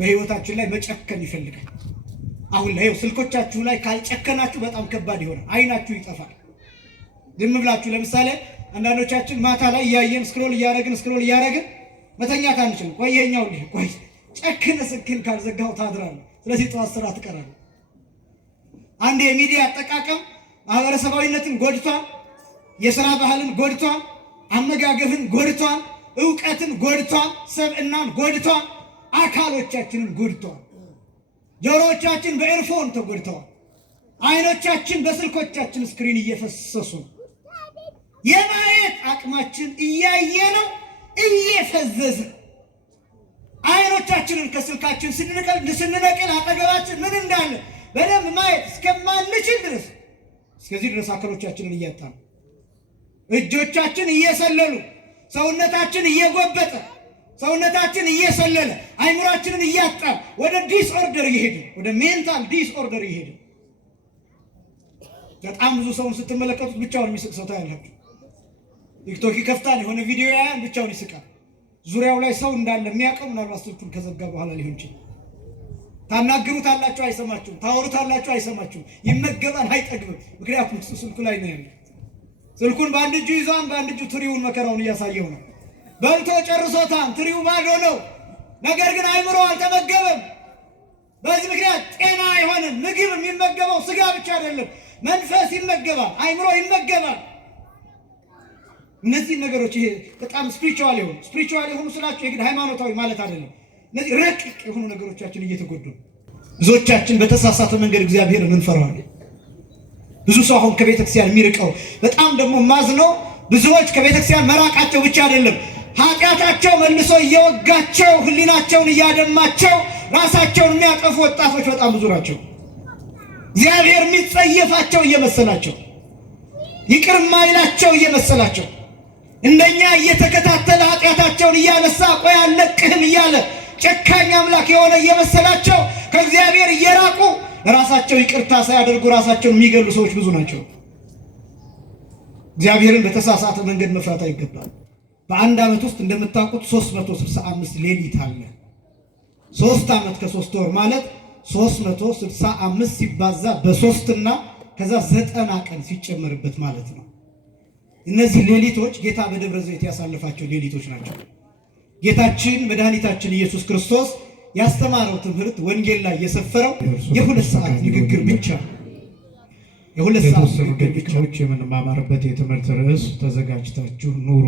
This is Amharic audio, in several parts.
በህይወታችን ላይ መጨከን ይፈልጋል። አሁን ላይ ስልኮቻችሁ ላይ ካልጨከናችሁ በጣም ከባድ ይሆናል። አይናችሁ ይጠፋል። ዝም ብላችሁ ለምሳሌ አንዳንዶቻችን ማታ ላይ እያየን ስክሮል እያረግን መተኛት አንችልም። ቆይ ይሄኛው ልጅ ቆይ ጨክነ ስልክን ካልዘጋው ታድራለህ። ስለዚህ ጠዋት ስራ ትቀራለህ። አንድ የሚዲያ አጠቃቀም ማህበረሰባዊነትን ጎድቷል፣ የሥራ ባህልን ጎድቷል፣ አመጋገብን ጎድቷል፣ ዕውቀትን ጎድቷል፣ ሰብዕናን ጎድቷል፣ አካሎቻችንን ጎድቷል። ጆሮዎቻችን በኤርፎን ተጎድተዋል። አይኖቻችን በስልኮቻችን ስክሪን እየፈሰሱ የማየት አቅማችን እያየ ነው እየፈዘዘ። አይኖቻችንን ከስልካችን ስንነቅል አጠገባችን ምን እንዳለ በደንብ ማየት እስከማንችል ድረስ እስከዚህ ድረስ አካሎቻችንን እያጣን፣ እጆቻችን እየሰለሉ፣ ሰውነታችን እየጎበጠ፣ ሰውነታችን እየሰለለ፣ አይምሯችንን እያጣን ወደ ዲስኦርደር እየሄድን፣ ወደ ሜንታል ዲስኦርደር እየሄድን። በጣም ብዙ ሰውን ስትመለከቱት ብቻውን የሚስቅ ሰው ታያላችሁ። ቲክቶክ ይከፍታል፣ የሆነ ቪዲዮ ያያል፣ ብቻውን ይስቃል። ዙሪያው ላይ ሰው እንዳለ የሚያውቀው ምናልባት ስልኩን ከዘጋ በኋላ ሊሆን ይችላል። ታናግሩታላችሁ አይሰማችሁም፣ ታወሩታላችሁ አይሰማችሁም፣ ይመገባል አይጠግብም። ምክንያቱም ስልኩ ላይ ነው ያለው። ስልኩን በአንድ እጁ ይዟን፣ በአንድ እጁ ትሪውን መከራውን እያሳየው ነው። በልቶ ጨርሶታል፣ ትሪው ባዶ ነው። ነገር ግን አይምሮ አልተመገበም። በዚህ ምክንያት ጤና የሆነ ምግብ የሚመገበው ስጋ ብቻ አይደለም፣ መንፈስ ይመገባል፣ አይምሮ ይመገባል። እነዚህ ነገሮች ይሄ በጣም ስፒሪቹዋል የሆኑ ስላችሁ የግድ ሃይማኖታዊ ማለት አይደለም። እነዚህ ረቂቅ የሆኑ ነገሮቻችን እየተጎዱ፣ ብዙዎቻችን በተሳሳተ መንገድ እግዚአብሔርን እንፈራዋለን። ብዙ ሰው አሁን ከቤተክርስቲያን የሚርቀው በጣም ደግሞ ማዝነው፣ ብዙዎች ከቤተክርስቲያን መራቃቸው ብቻ አይደለም፣ ኃጢአታቸው መልሶ እየወጋቸው፣ ህሊናቸውን እያደማቸው፣ ራሳቸውን የሚያጠፉ ወጣቶች በጣም ብዙ ናቸው። እግዚአብሔር የሚጸየፋቸው እየመሰላቸው፣ ይቅር ማይላቸው እየመሰላቸው፣ እንደኛ እየተከታተለ ኃጢአታቸውን እያነሳ ቆይ አልለቅህም እያለ ጨካኝ አምላክ የሆነ እየመሰላቸው ከእግዚአብሔር እየራቁ ራሳቸው ይቅርታ ሳያደርጉ ራሳቸውን የሚገሉ ሰዎች ብዙ ናቸው። እግዚአብሔርን በተሳሳተ መንገድ መፍራት አይገባል። በአንድ ዓመት ውስጥ እንደምታውቁት 365 ሌሊት አለ። 3 ዓመት ከ3 ወር ማለት 365 ሲባዛ በ3 እና ከዛ 90 ቀን ሲጨመርበት ማለት ነው። እነዚህ ሌሊቶች ጌታ በደብረ ዘይት ያሳለፋቸው ሌሊቶች ናቸው። ጌታችን መድኃኒታችን ኢየሱስ ክርስቶስ ያስተማረው ትምህርት ወንጌል ላይ የሰፈረው የ2 ሰዓት ንግግር ብቻ የ2 ሰዓት ንግግር ብቻ የምንማማርበት የትምህርት ርዕስ ተዘጋጅታችሁ ኑሩ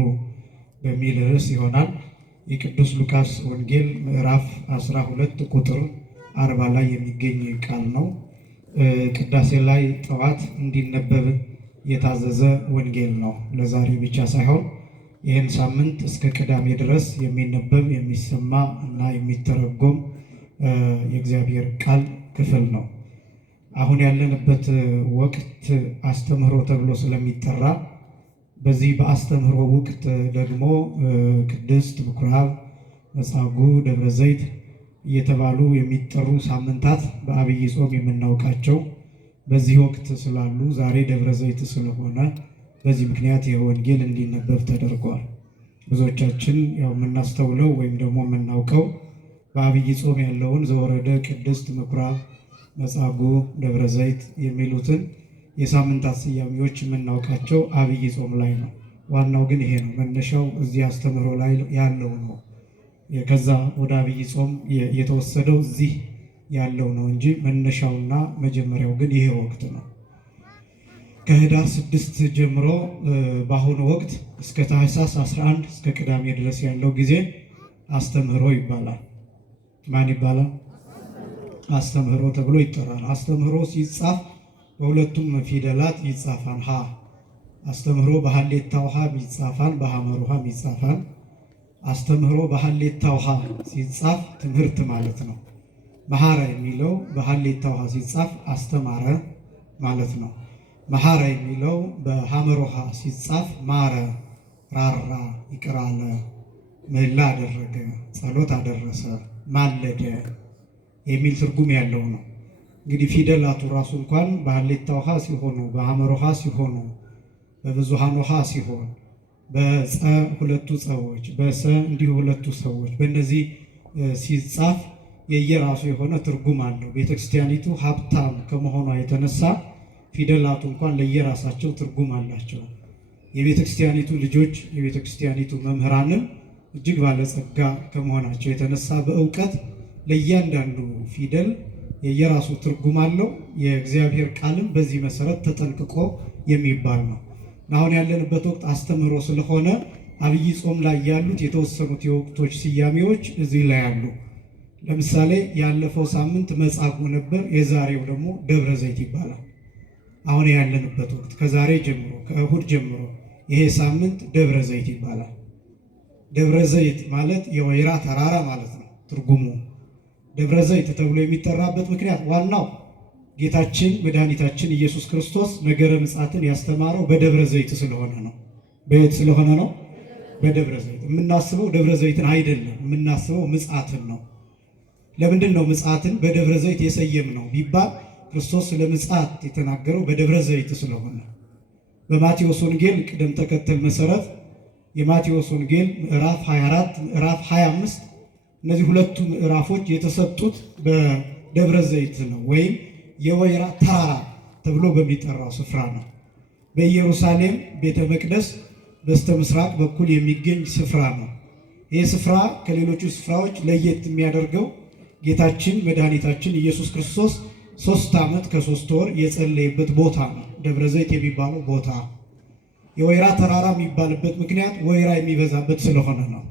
በሚል ርዕስ ይሆናል። የቅዱስ ሉቃስ ወንጌል ምዕራፍ 12 ቁጥር 40 ላይ የሚገኝ ቃል ነው። ቅዳሴ ላይ ጠዋት እንዲነበብ የታዘዘ ወንጌል ነው። ለዛሬ ብቻ ሳይሆን ይህን ሳምንት እስከ ቅዳሜ ድረስ የሚነበብ የሚሰማ እና የሚተረጎም የእግዚአብሔር ቃል ክፍል ነው። አሁን ያለንበት ወቅት አስተምህሮ ተብሎ ስለሚጠራ በዚህ በአስተምህሮ ወቅት ደግሞ ቅድስት፣ ምኩራብ፣ መጻጉዕ፣ ደብረ ዘይት እየተባሉ የሚጠሩ ሳምንታት በአብይ ጾም የምናውቃቸው በዚህ ወቅት ስላሉ ዛሬ ደብረ ዘይት ስለሆነ በዚህ ምክንያት ይህ ወንጌል እንዲነበብ ተደርጓል። ብዙዎቻችን ያው የምናስተውለው ወይም ደግሞ የምናውቀው በአብይ ጾም ያለውን ዘወረደ፣ ቅድስት፣ ምኩራብ፣ መጻጉዕ፣ ደብረ ዘይት የሚሉትን የሳምንታት ስያሜዎች የምናውቃቸው አብይ ጾም ላይ ነው። ዋናው ግን ይሄ ነው። መነሻው እዚህ አስተምህሮ ላይ ያለው ነው። ከዛ ወደ አብይ ጾም የተወሰደው እዚህ ያለው ነው እንጂ መነሻውና መጀመሪያው ግን ይሄ ወቅት ነው። ከህዳር 6 ጀምሮ በአሁኑ ወቅት እስከ ታኅሳስ 11 እስከ ቅዳሜ ድረስ ያለው ጊዜ አስተምህሮ ይባላል። ማን ይባላል? አስተምህሮ ተብሎ ይጠራል። አስተምህሮ ሲጻፍ በሁለቱም ፊደላት ይጻፋል። ሀ አስተምህሮ በሐሌታ ውሃ ይጻፋል፣ በሐመር ውሃ ይጻፋል። አስተምህሮ በሐሌታ ውሃ ሲጻፍ ትምህርት ማለት ነው። መሐረ የሚለው በሐሌታ ውሃ ሲጻፍ አስተማረ ማለት ነው። መሐረ የሚለው በሐመር ውሃ ሲጻፍ ማረ፣ ራራ፣ ይቅር አለ፣ ምህላ አደረገ፣ ጸሎት አደረሰ፣ ማለደ የሚል ትርጉም ያለው ነው። እንግዲህ ፊደላቱ ራሱ እንኳን በሐሌታ ውሃ ሲሆኑ፣ በሐመር ውሃ ሲሆኑ፣ በብዙሃን ውሃ ሲሆን፣ በጸ ሁለቱ ጸዎች፣ በሰ እንዲሁ ሁለቱ ሰዎች፣ በእነዚህ ሲጻፍ የየራሱ የሆነ ትርጉም አለው። ቤተክርስቲያኒቱ ሀብታም ከመሆኗ የተነሳ ፊደላቱ እንኳን ለየራሳቸው ትርጉም አላቸው። የቤተክርስቲያኒቱ ልጆች የቤተክርስቲያኒቱ መምህራንም እጅግ ባለጸጋ ከመሆናቸው የተነሳ በእውቀት ለእያንዳንዱ ፊደል የየራሱ ትርጉም አለው። የእግዚአብሔር ቃልም በዚህ መሰረት ተጠንቅቆ የሚባል ነው። አሁን ያለንበት ወቅት አስተምህሮ ስለሆነ አብይ ጾም ላይ ያሉት የተወሰኑት የወቅቶች ስያሜዎች እዚህ ላይ አሉ። ለምሳሌ ያለፈው ሳምንት መጻጉዕ ነበር፣ የዛሬው ደግሞ ደብረ ዘይት ይባላል። አሁን ያለንበት ወቅት ከዛሬ ጀምሮ ከእሁድ ጀምሮ ይሄ ሳምንት ደብረ ዘይት ይባላል። ደብረ ዘይት ማለት የወይራ ተራራ ማለት ነው ትርጉሙ። ደብረ ዘይት ተብሎ የሚጠራበት ምክንያት ዋናው ጌታችን መድኃኒታችን ኢየሱስ ክርስቶስ ነገረ ምጽአትን ያስተማረው በደብረ ዘይት ስለሆነ ነው። በየት ስለሆነ ነው? በደብረ ዘይት። የምናስበው ደብረ ዘይትን አይደለም፣ የምናስበው ምጽአትን ነው። ለምንድን ነው ምጽአትን በደብረ ዘይት የሰየም ነው ቢባል ክርስቶስ ስለ ምጽአት የተናገረው በደብረ ዘይት ስለሆነ። በማቴዎስ ወንጌል ቅደም ተከተል መሰረት የማቴዎስ ወንጌል ምዕራፍ 24 ምዕራፍ 25 እነዚህ ሁለቱ ምዕራፎች የተሰጡት በደብረ ዘይት ነው፣ ወይም የወይራ ተራራ ተብሎ በሚጠራው ስፍራ ነው። በኢየሩሳሌም ቤተ መቅደስ በስተ ምስራቅ በኩል የሚገኝ ስፍራ ነው። ይህ ስፍራ ከሌሎቹ ስፍራዎች ለየት የሚያደርገው ጌታችን መድኃኒታችን ኢየሱስ ክርስቶስ 3 ዓመት ከ3 ወር የጸለየበት ቦታ ነው። ደብረ ዘይት የሚባለው ቦታ የወይራ ተራራ የሚባልበት ምክንያት ወይራ የሚበዛበት ስለሆነ ነው።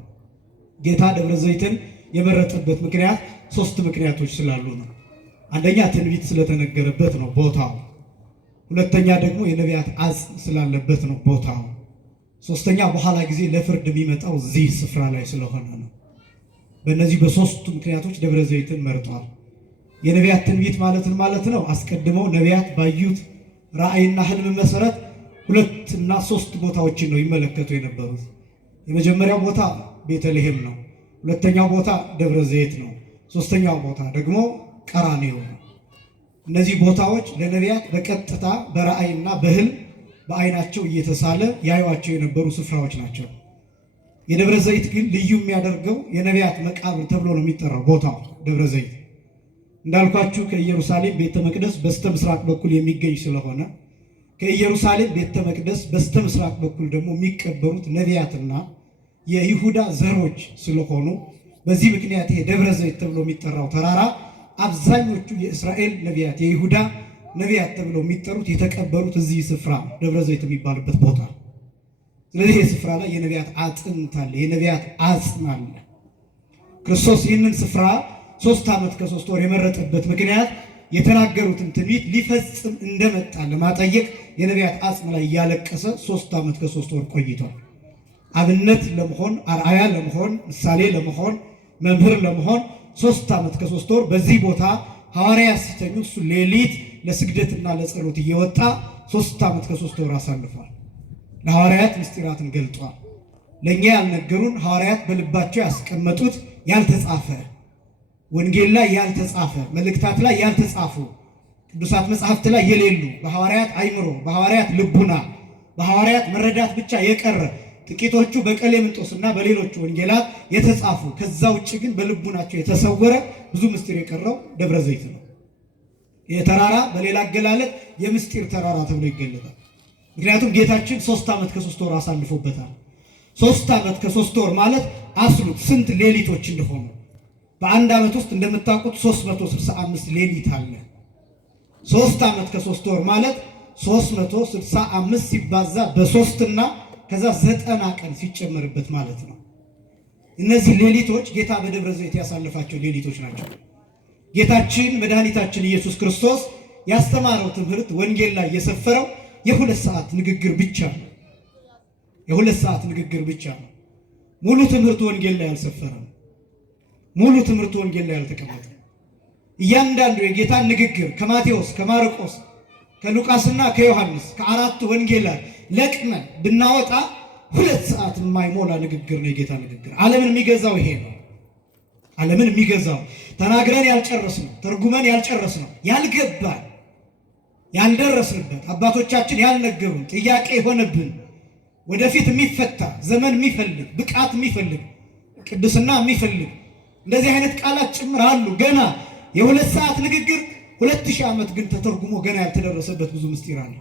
ጌታ ደብረ ዘይትን የመረጠበት ምክንያት 3 ምክንያቶች ስላሉ ነው። አንደኛ ትንቢት ስለተነገረበት ነው ቦታው። ሁለተኛ ደግሞ የነቢያት አጽም ስላለበት ነው ቦታው። ሶስተኛ በኋላ ጊዜ ለፍርድ የሚመጣው እዚህ ስፍራ ላይ ስለሆነ ነው። በእነዚህ በ3ቱ ምክንያቶች ደብረ ዘይትን መርጧል። የነቢያት ትንቢት ማለት ነው። አስቀድመው ነቢያት ባዩት ራእይና ህልም መሰረት 2 እና 3 ቦታዎችን ነው ይመለከቱ የነበሩት። የመጀመሪያው ቦታ ቤተልሔም ነው። ሁለተኛው ቦታ ደብረ ዘይት ነው። ሶስተኛው ቦታ ደግሞ ቀራንዮ ነው። እነዚህ ቦታዎች ለነቢያት በቀጥታ በራእይና በህልም በአይናቸው እየተሳለ ያዩዋቸው የነበሩ ስፍራዎች ናቸው። የደብረ ዘይት ግን ልዩ የሚያደርገው የነቢያት መቃብር ተብሎ ነው የሚጠራው ቦታው ደብረ ዘይት። እንዳልኳችሁ ከኢየሩሳሌም ቤተ መቅደስ በስተ ምስራቅ በኩል የሚገኝ ስለሆነ ከኢየሩሳሌም ቤተ መቅደስ በስተ ምስራቅ በኩል ደግሞ የሚቀበሩት ነቢያትና የይሁዳ ዘሮች ስለሆኑ በዚህ ምክንያት ይሄ ደብረ ዘይት ተብሎ የሚጠራው ተራራ አብዛኞቹ የእስራኤል ነቢያት የይሁዳ ነቢያት ተብለው የሚጠሩት የተቀበሩት እዚህ ስፍራ ደብረ ዘይት የሚባልበት ቦታ። ስለዚህ ይህ ስፍራ ላይ የነቢያት አጥንት አለ፣ የነቢያት አጽም አለ። ክርስቶስ ይህንን ስፍራ 3 ዓመት ከ3 ወር የመረጠበት ምክንያት የተናገሩትን ትንቢት ሊፈጽም እንደመጣ ለማጠየቅ የነቢያት አጽም ላይ እያለቀሰ 3 ዓመት ከ3 ወር ቆይቷል። አብነት ለመሆን አርአያ ለመሆን ምሳሌ ለመሆን መምህር ለመሆን 3 ዓመት ከ3 ወር በዚህ ቦታ ሐዋርያት ሲተኙ እሱ ሌሊት ለስግደትና ለጸሎት እየወጣ 3 ዓመት ከ3 ወር አሳልፏል። ለሐዋርያት ምስጢራትን ገልጧል። ለእኛ ያልነገሩን ሐዋርያት በልባቸው ያስቀመጡት ያልተጻፈ ወንጌል ላይ ያልተጻፈ መልእክታት ላይ ያልተጻፉ ቅዱሳት መጽሐፍት ላይ የሌሉ በሐዋርያት አይምሮ በሐዋርያት ልቡና በሐዋርያት መረዳት ብቻ የቀረ ጥቂቶቹ በቀሌምንጦስና በሌሎቹ ወንጌላት የተጻፉ ከዛ ውጭ ግን በልቡናቸው የተሰወረ ብዙ ምስጢር የቀረው ደብረ ዘይት ነው። ይህ ተራራ በሌላ አገላለጥ የምስጢር ተራራ ተብሎ ይገለጣል። ምክንያቱም ጌታችን 3 ዓመት ከ3 ወር አሳልፎበታል። 3 ዓመት ከ3 ወር ማለት አስሉት ስንት ሌሊቶች እንደሆኑ። በአንድ ዓመት ውስጥ እንደምታውቁት 365 ሌሊት አለ። 3 ዓመት ከ3 ወር ማለት 365 ሲባዛ በ3 እና ከዛ 90 ቀን ሲጨመርበት ማለት ነው። እነዚህ ሌሊቶች ጌታ በደብረ ዘይት ያሳለፋቸው ሌሊቶች ናቸው። ጌታችን መድኃኒታችን ኢየሱስ ክርስቶስ ያስተማረው ትምህርት ወንጌል ላይ የሰፈረው የ2 ሰዓት ንግግር ብቻ ነው። የ2 ሰዓት ንግግር ብቻ ነው። ሙሉ ትምህርቱ ወንጌል ላይ አልሰፈረም። ሙሉ ትምህርቱ ወንጌል ላይ አልተቀመጠም። እያንዳንዱ የጌታን ንግግር ከማቴዎስ፣ ከማርቆስ፣ ከሉቃስና ከዮሐንስ ከ4 ወንጌላት ለቅመን ብናወጣ 2 ሰዓት የማይሞላ ንግግር ነው የጌታ ንግግር። ዓለምን የሚገዛው ይሄ ነው። ዓለምን የሚገዛው ተናግረን ያልጨረስነው ተርጉመን ያልጨረስነው ያልገባን ያልደረስንበት አባቶቻችን ያልነገሩን ጥያቄ የሆነብን ወደፊት የሚፈታ ዘመን የሚፈልግ ብቃት የሚፈልግ ቅድስና የሚፈልግ እንደዚህ አይነት ቃላት ጭምር አሉ። ገና የሁለት ሰዓት ንግግር 2000 ዓመት ግን ተተርጉሞ ገና ያልተደረሰበት ብዙ ምስጢር አለ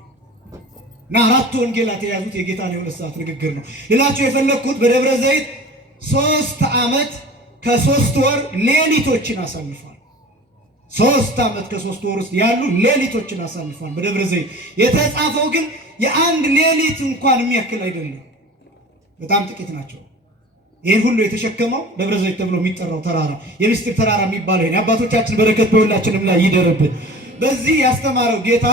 እና አራቱ ወንጌላት የያዙት የጌታን የሁለት ሰዓት ንግግር ነው ልላችሁ የፈለግኩት። በደብረ ዘይት 3 ዓመት ከ3 ወር ሌሊቶችን አሳልፏል። 3 ዓመት ከ3 ወር ውስጥ ያሉ ሌሊቶችን አሳልፏል በደብረ ዘይት። የተጻፈው ግን የአንድ ሌሊት እንኳን የሚያክል አይደለም፣ በጣም ጥቂት ናቸው። ይህን ሁሉ የተሸከመው ደብረ ዘይት ተብሎ የሚጠራው ተራራ የምስጢር ተራራ የሚባለው ይሄን አባቶቻችን በረከት በሁላችንም ላይ ይደርብን። በዚህ ያስተማረው ጌታ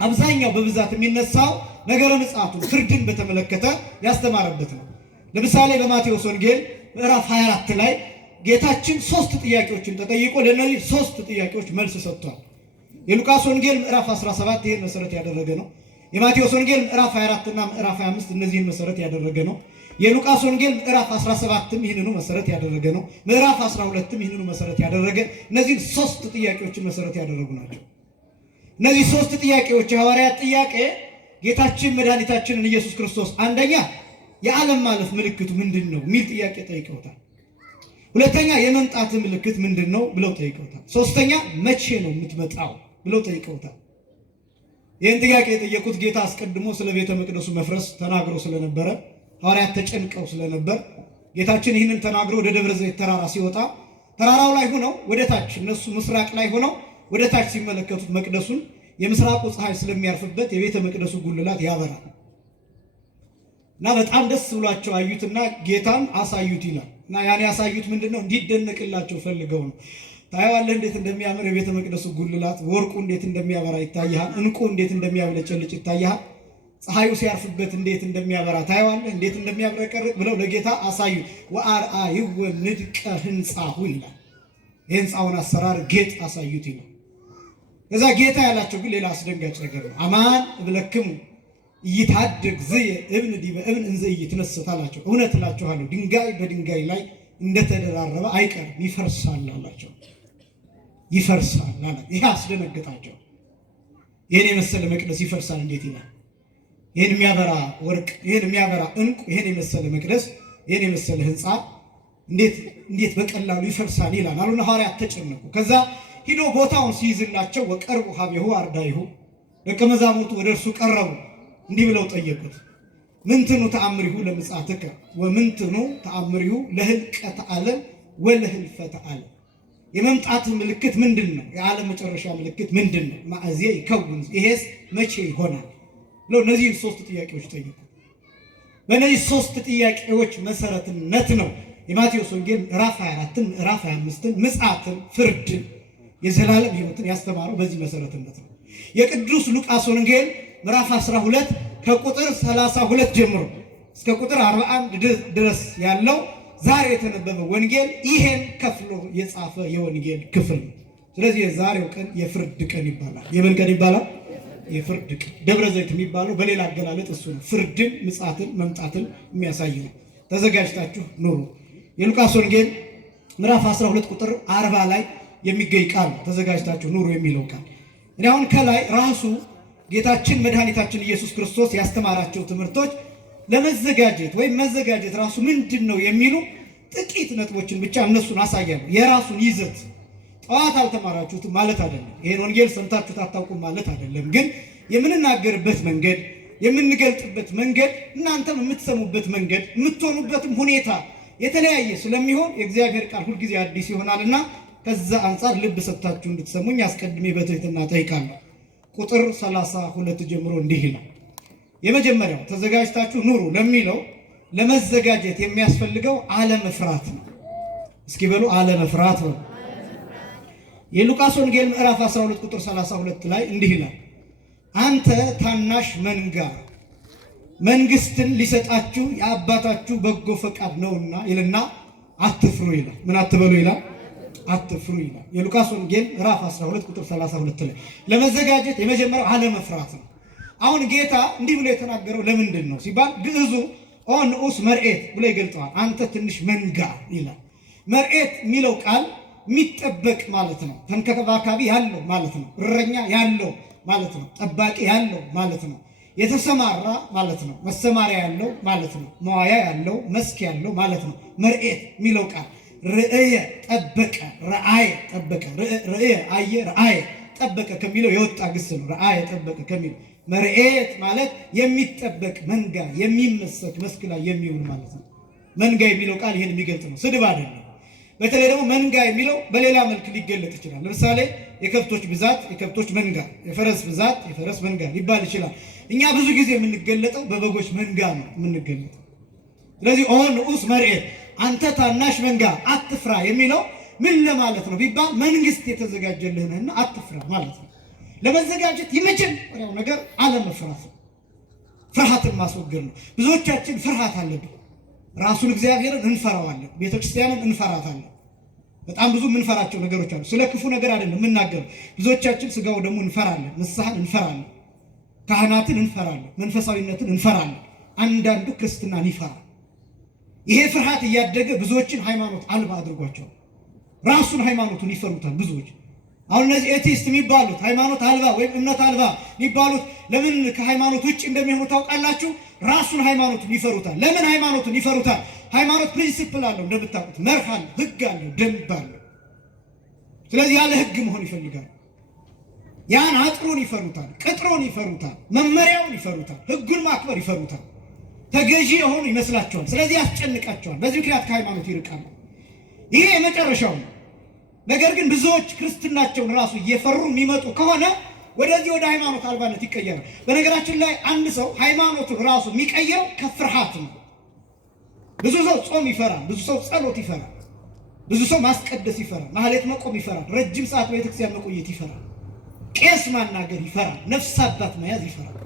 አብዛኛው በብዛት የሚነሳው ነገረ ምጽአቱ ፍርድን በተመለከተ ያስተማረበት ነው። ለምሳሌ በማቴዎስ ወንጌል ምዕራፍ 24 ላይ ጌታችን 3 ጥያቄዎችን ተጠይቆ ለነዚህ 3 ጥያቄዎች መልስ ሰጥቷል። የሉቃስ ወንጌል ምዕራፍ 17 ይሄን መሰረት ያደረገ ነው። የማቴዎስ ወንጌል ምዕራፍ 24 እና ምዕራፍ 25 እነዚህን መሰረት ያደረገ ነው። የሉቃስ ወንጌል ምዕራፍ 17ም ይህንኑ መሰረት ያደረገ ነው። ምዕራፍ 12ም ይህንኑ መሰረት ያደረገ፣ እነዚህ 3 ጥያቄዎችን መሰረት ያደረጉ ናቸው። እነዚህ 3 ጥያቄዎች የሐዋርያት ጥያቄ ጌታችን መድኃኒታችንን ኢየሱስ ክርስቶስ አንደኛ የዓለም ማለፍ ምልክቱ ምንድን ነው የሚል ጥያቄ ጠይቀውታል። ሁለተኛ የመምጣት ምልክት ምንድን ነው ብለው ጠይቀውታል። ሶስተኛ መቼ ነው የምትመጣው ብለው ጠይቀውታል። ይህን ጥያቄ የጠየቁት ጌታ አስቀድሞ ስለ ቤተ መቅደሱ መፍረስ ተናግሮ ስለነበረ ሐዋርያት ተጨንቀው ስለነበር ጌታችን ይህንን ተናግሮ ወደ ደብረ ዘይት ተራራ ሲወጣ ተራራው ላይ ሆነው ወደ ታች እነሱ ምስራቅ ላይ ሆነው ወደ ታች ሲመለከቱት መቅደሱን የምስራቁ ፀሐይ ስለሚያርፍበት የቤተ መቅደሱ ጉልላት ያበራል እና በጣም ደስ ብሏቸው አዩትና ጌታን አሳዩት ይላል እና ያን ያሳዩት ምንድነው እንዲደነቅላቸው ፈልገው ነው። ታየዋለህ እንዴት እንደሚያምር የቤተ መቅደሱ ጉልላት፣ ወርቁ እንዴት እንደሚያበራ ይታያል፣ እንቁ እንዴት እንደሚያብለጨልጭ ይታያል፣ ፀሐዩ ሲያርፍበት እንዴት እንደሚያበራ ታየዋለህ፣ እንዴት እንደሚያብረቀርቅ ብለው ለጌታ አሳዩት። ወአርአይዎ ንድቀ ህንጻሁ ይላል። የህንጻውን አሰራር ጌጥ አሳዩት ይላል። ከዛ ጌታ ያላቸው ግን ሌላ አስደንጋጭ ነገር ነው። አማን እብለክሙ ኢይታደግ ዝየ እብን ዲበ እብን እንዘ ኢይትነሰት አላቸው። እውነት እላችኋለሁ ድንጋይ በድንጋይ ላይ እንደተደራረበ አይቀርም ይፈርሳል አላቸው። ይፈርሳል አለ። ይህ አስደነገጣቸው። ይህን የመሰለ መቅደስ ይፈርሳል እንዴት ይላል? ይህን የሚያበራ ወርቅ፣ ይህን የሚያበራ እንቁ፣ ይህን የመሰለ መቅደስ፣ ይህን የመሰለ ህንፃ እንዴት በቀላሉ ይፈርሳል ይላል አሉና ሐዋርያት ተጨነቁ። ከዛ ሂዶ ቦታውን ሲይዝላቸው ወቀርቡ ሀቤሁ አርዳይሁ ደቀ መዛሙርቱ ወደ እርሱ ቀረቡ፣ እንዲህ ብለው ጠየቁት። ምንትኑ ተአምሪሁ ለምጽአትከ ወምንትኑ ተአምሪሁ ለህልቀተ ዓለም ወለህልፈተ ዓለም። የመምጣት ምልክት ምንድን ነው? የዓለም መጨረሻ ምልክት ምንድን ነው? ማእዜ ይከውን፣ ይሄስ መቼ ይሆናል ብለው እነዚህን 3 ጥያቄዎች ጠየቁ። በእነዚህ 3 ጥያቄዎች መሰረትነት ነው የማቴዎስ ወንጌል ምዕራፍ 24 ምዕራፍ 25 ምጽአትን፣ ፍርድን፣ የዘላለም ህይወትን ያስተማረው በዚህ መሰረትነት ነው። የቅዱስ ሉቃስ ወንጌል ምዕራፍ 12 ከቁጥር 32 ጀምሮ እስከ ቁጥር 41 ድረስ ያለው ዛሬ የተነበበ ወንጌል ይሄን ከፍሎ የጻፈ የወንጌል ክፍል ነው። ስለዚህ የዛሬው ቀን የፍርድ ቀን ይባላል። የምን ቀን ይባላል? የፍርድ ቀን። ደብረ ዘይት የሚባለው በሌላ አገላለጥ እሱ ነው። ፍርድን፣ ምጽአትን፣ መምጣትን የሚያሳይ ነው። ተዘጋጅታችሁ ኑሩ። የሉቃስ ወንጌል ምዕራፍ 12 ቁጥር 40 ላይ የሚገኝ ቃል ነው። ተዘጋጅታችሁ ኑሩ የሚለው ቃል እኔ አሁን ከላይ ራሱ ጌታችን መድኃኒታችን ኢየሱስ ክርስቶስ ያስተማራቸው ትምህርቶች ለመዘጋጀት ወይም መዘጋጀት ራሱ ምንድን ነው የሚሉ ጥቂት ነጥቦችን ብቻ እነሱን አሳያለሁ። የራሱን ይዘት ጠዋት አልተማራችሁትም ማለት አይደለም። ይሄን ወንጌል ሰምታችሁት አታውቁም ማለት አይደለም። ግን የምንናገርበት መንገድ፣ የምንገልጥበት መንገድ፣ እናንተም የምትሰሙበት መንገድ፣ የምትሆኑበትም ሁኔታ የተለያየ ስለሚሆን የእግዚአብሔር ቃል ሁልጊዜ አዲስ ይሆናልና ከዛ አንጻር ልብ ሰጥታችሁ እንድትሰሙኝ አስቀድሜ በትህትና ጠይቃለሁ። ቁጥር 32 ጀምሮ እንዲህ ይላል። የመጀመሪያው ተዘጋጅታችሁ ኑሩ ለሚለው ለመዘጋጀት የሚያስፈልገው አለመፍራት ነው። እስኪ በሉ አለመፍራት ነው። የሉቃስ ወንጌል ምዕራፍ 12 ቁጥር 32 ላይ እንዲህ ይላል፣ አንተ ታናሽ መንጋ መንግስትን ሊሰጣችሁ የአባታችሁ በጎ ፈቃድ ነውና ይልና አትፍሩ ይላል። ምን አትበሉ ይላል? አትፍሩ ይላል። የሉቃስ ወንጌል ምዕራፍ 12 ቁጥር 32 ላይ ለመዘጋጀት የመጀመሪያው አለመፍራት ነው። አሁን ጌታ እንዲህ ብሎ የተናገረው ለምንድን ነው ሲባል ግዕዙ ኦ ንዑስ መርኤት ብሎ ይገልጠዋል። አንተ ትንሽ መንጋ ይላል። መርኤት የሚለው ቃል የሚጠበቅ ማለት ነው። ተንከባካቢ ያለው ማለት ነው። እረኛ ያለው ማለት ነው። ጠባቂ ያለው ማለት ነው። የተሰማራ ማለት ነው። መሰማሪያ ያለው ማለት ነው። መዋያ ያለው መስክ ያለው ማለት ነው። መርኤት የሚለው ቃል ርእየ ጠበቀ፣ ረአየ ጠበቀ፣ ርእየ አየ፣ ረአየ ጠበቀ ከሚለው የወጣ ግስ ነው። ረአየ ጠበቀ ከሚለው መርኤት ማለት የሚጠበቅ መንጋ፣ የሚመሰክ መስክ ላይ የሚውል ማለት ነው። መንጋ የሚለው ቃል ይህን የሚገልጽ ነው፣ ስድብ አይደለም። በተለይ ደግሞ መንጋ የሚለው በሌላ መልክ ሊገለጥ ይችላል። ለምሳሌ የከብቶች ብዛት የከብቶች መንጋ፣ የፈረስ ብዛት የፈረስ መንጋ ሊባል ይችላል። እኛ ብዙ ጊዜ የምንገለጠው በበጎች መንጋ ነው የምንገለጠው። ስለዚህ ኦ ንዑስ መርኤት፣ አንተ ታናሽ መንጋ አትፍራ የሚለው ምን ለማለት ነው ቢባል መንግስት የተዘጋጀልህንና አትፍራ ማለት ነው። ለመዘጋጀት የመጀመሪያው ነገር አለመፍራት ነው። ፍርሃትን ማስወገድ ነው። ብዙዎቻችን ፍርሃት አለብን። ራሱን እግዚአብሔርን እንፈራዋለን፣ ቤተክርስቲያንን እንፈራታለን። በጣም ብዙ የምንፈራቸው ነገሮች አሉ። ስለ ክፉ ነገር አይደለም የምናገረው። ብዙዎቻችን ስጋው ደግሞ እንፈራለን፣ ንስሐን እንፈራለን፣ ካህናትን እንፈራለን፣ መንፈሳዊነትን እንፈራለን። አንዳንዱ ክርስትናን ይፈራል። ይሄ ፍርሃት እያደገ ብዙዎችን ሃይማኖት አልባ አድርጓቸዋል። ራሱን ሃይማኖቱን ይፈሩታል ብዙዎች። አሁን እነዚህ ኤቲስት የሚባሉት ሃይማኖት አልባ ወይም እምነት አልባ የሚባሉት ለምን ከሃይማኖት ውጭ እንደሚሆኑ ታውቃላችሁ? ራሱን ሃይማኖቱን ይፈሩታል። ለምን ሃይማኖቱን ይፈሩታል? ሃይማኖት ፕሪንሲፕል አለው፣ እንደምታውቁት መርህ አለው፣ ህግ አለው፣ ደንብ አለው። ስለዚህ ያለ ህግ መሆን ይፈልጋል። ያን አጥሩን ይፈሩታል፣ ቅጥሩን ይፈሩታል፣ መመሪያውን ይፈሩታል፣ ህጉን ማክበር ይፈሩታል። ተገዢ የሆኑ ይመስላቸዋል። ስለዚህ ያስጨንቃቸዋል። በዚህ ምክንያት ከሃይማኖት ይርቃሉ። ይሄ የመጨረሻው ነው። ነገር ግን ብዙዎች ክርስትናቸውን ራሱ እየፈሩ የሚመጡ ከሆነ ወደዚህ ወደ ሃይማኖት አልባነት ይቀየራል። በነገራችን ላይ አንድ ሰው ሃይማኖቱን ራሱ የሚቀየረው ከፍርሃት ነው። ብዙ ሰው ጾም ይፈራል፣ ብዙ ሰው ጸሎት ይፈራል፣ ብዙ ሰው ማስቀደስ ይፈራል፣ ማህሌት መቆም ይፈራል፣ ረጅም ሰዓት በቤተክርስቲያን መቆየት ይፈራል፣ ቄስ ማናገር ይፈራል፣ ነፍስ አባት መያዝ ይፈራል።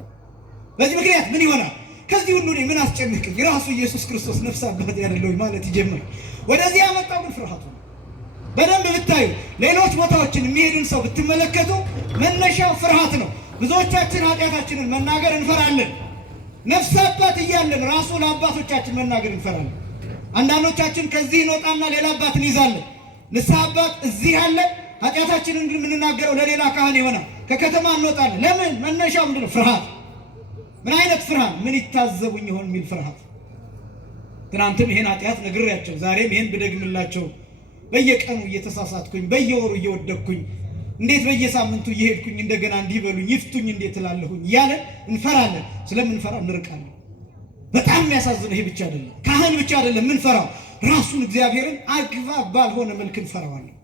በዚህ ምክንያት ምን ይሆናል? ከዚህ ሁሉ እኔ ምን አስጨንቅኝ? ራሱ ኢየሱስ ክርስቶስ ነፍስ አባት ያደለው ማለት ይጀምራል። ወደዚህ ያመጣው ግን ፍርሃቱ ነው። በደንብ ብታዩ ሌሎች ቦታዎችን የሚሄድን ሰው ብትመለከቱ መነሻው ፍርሃት ነው። ብዙዎቻችን ኃጢአታችንን መናገር እንፈራለን። ነፍስ አባት እያለን ራሱ ለአባቶቻችን መናገር እንፈራለን። አንዳንዶቻችን ከዚህ እንወጣና ሌላ አባት እንይዛለን። ንስሐ አባት እዚህ አለ፣ ኃጢአታችንን ግን የምንናገረው ለሌላ ካህን ይሆናል። ከከተማ እንወጣለን። ለምን? መነሻው ምንድን ነው? ፍርሃት። ምን አይነት ፍርሃት? ምን ይታዘቡኝ ይሆን የሚል ፍርሃት። ትናንትም ይሄን ኃጢአት ነግሬያቸው ዛሬም ይሄን ብደግምላቸው በየቀኑ እየተሳሳትኩኝ በየወሩ እየወደቅኩኝ እንዴት በየሳምንቱ እየሄድኩኝ እንደገና እንዲበሉኝ ይፍቱኝ እንዴት እላለሁኝ እያለ እንፈራለን። ስለምንፈራ እንርቃለን። በጣም የሚያሳዝነው ይሄ ብቻ አይደለም፣ ካህን ብቻ አይደለም የምንፈራው፣ ራሱን እግዚአብሔርን አግባብ ባልሆነ መልክ እንፈራዋለን።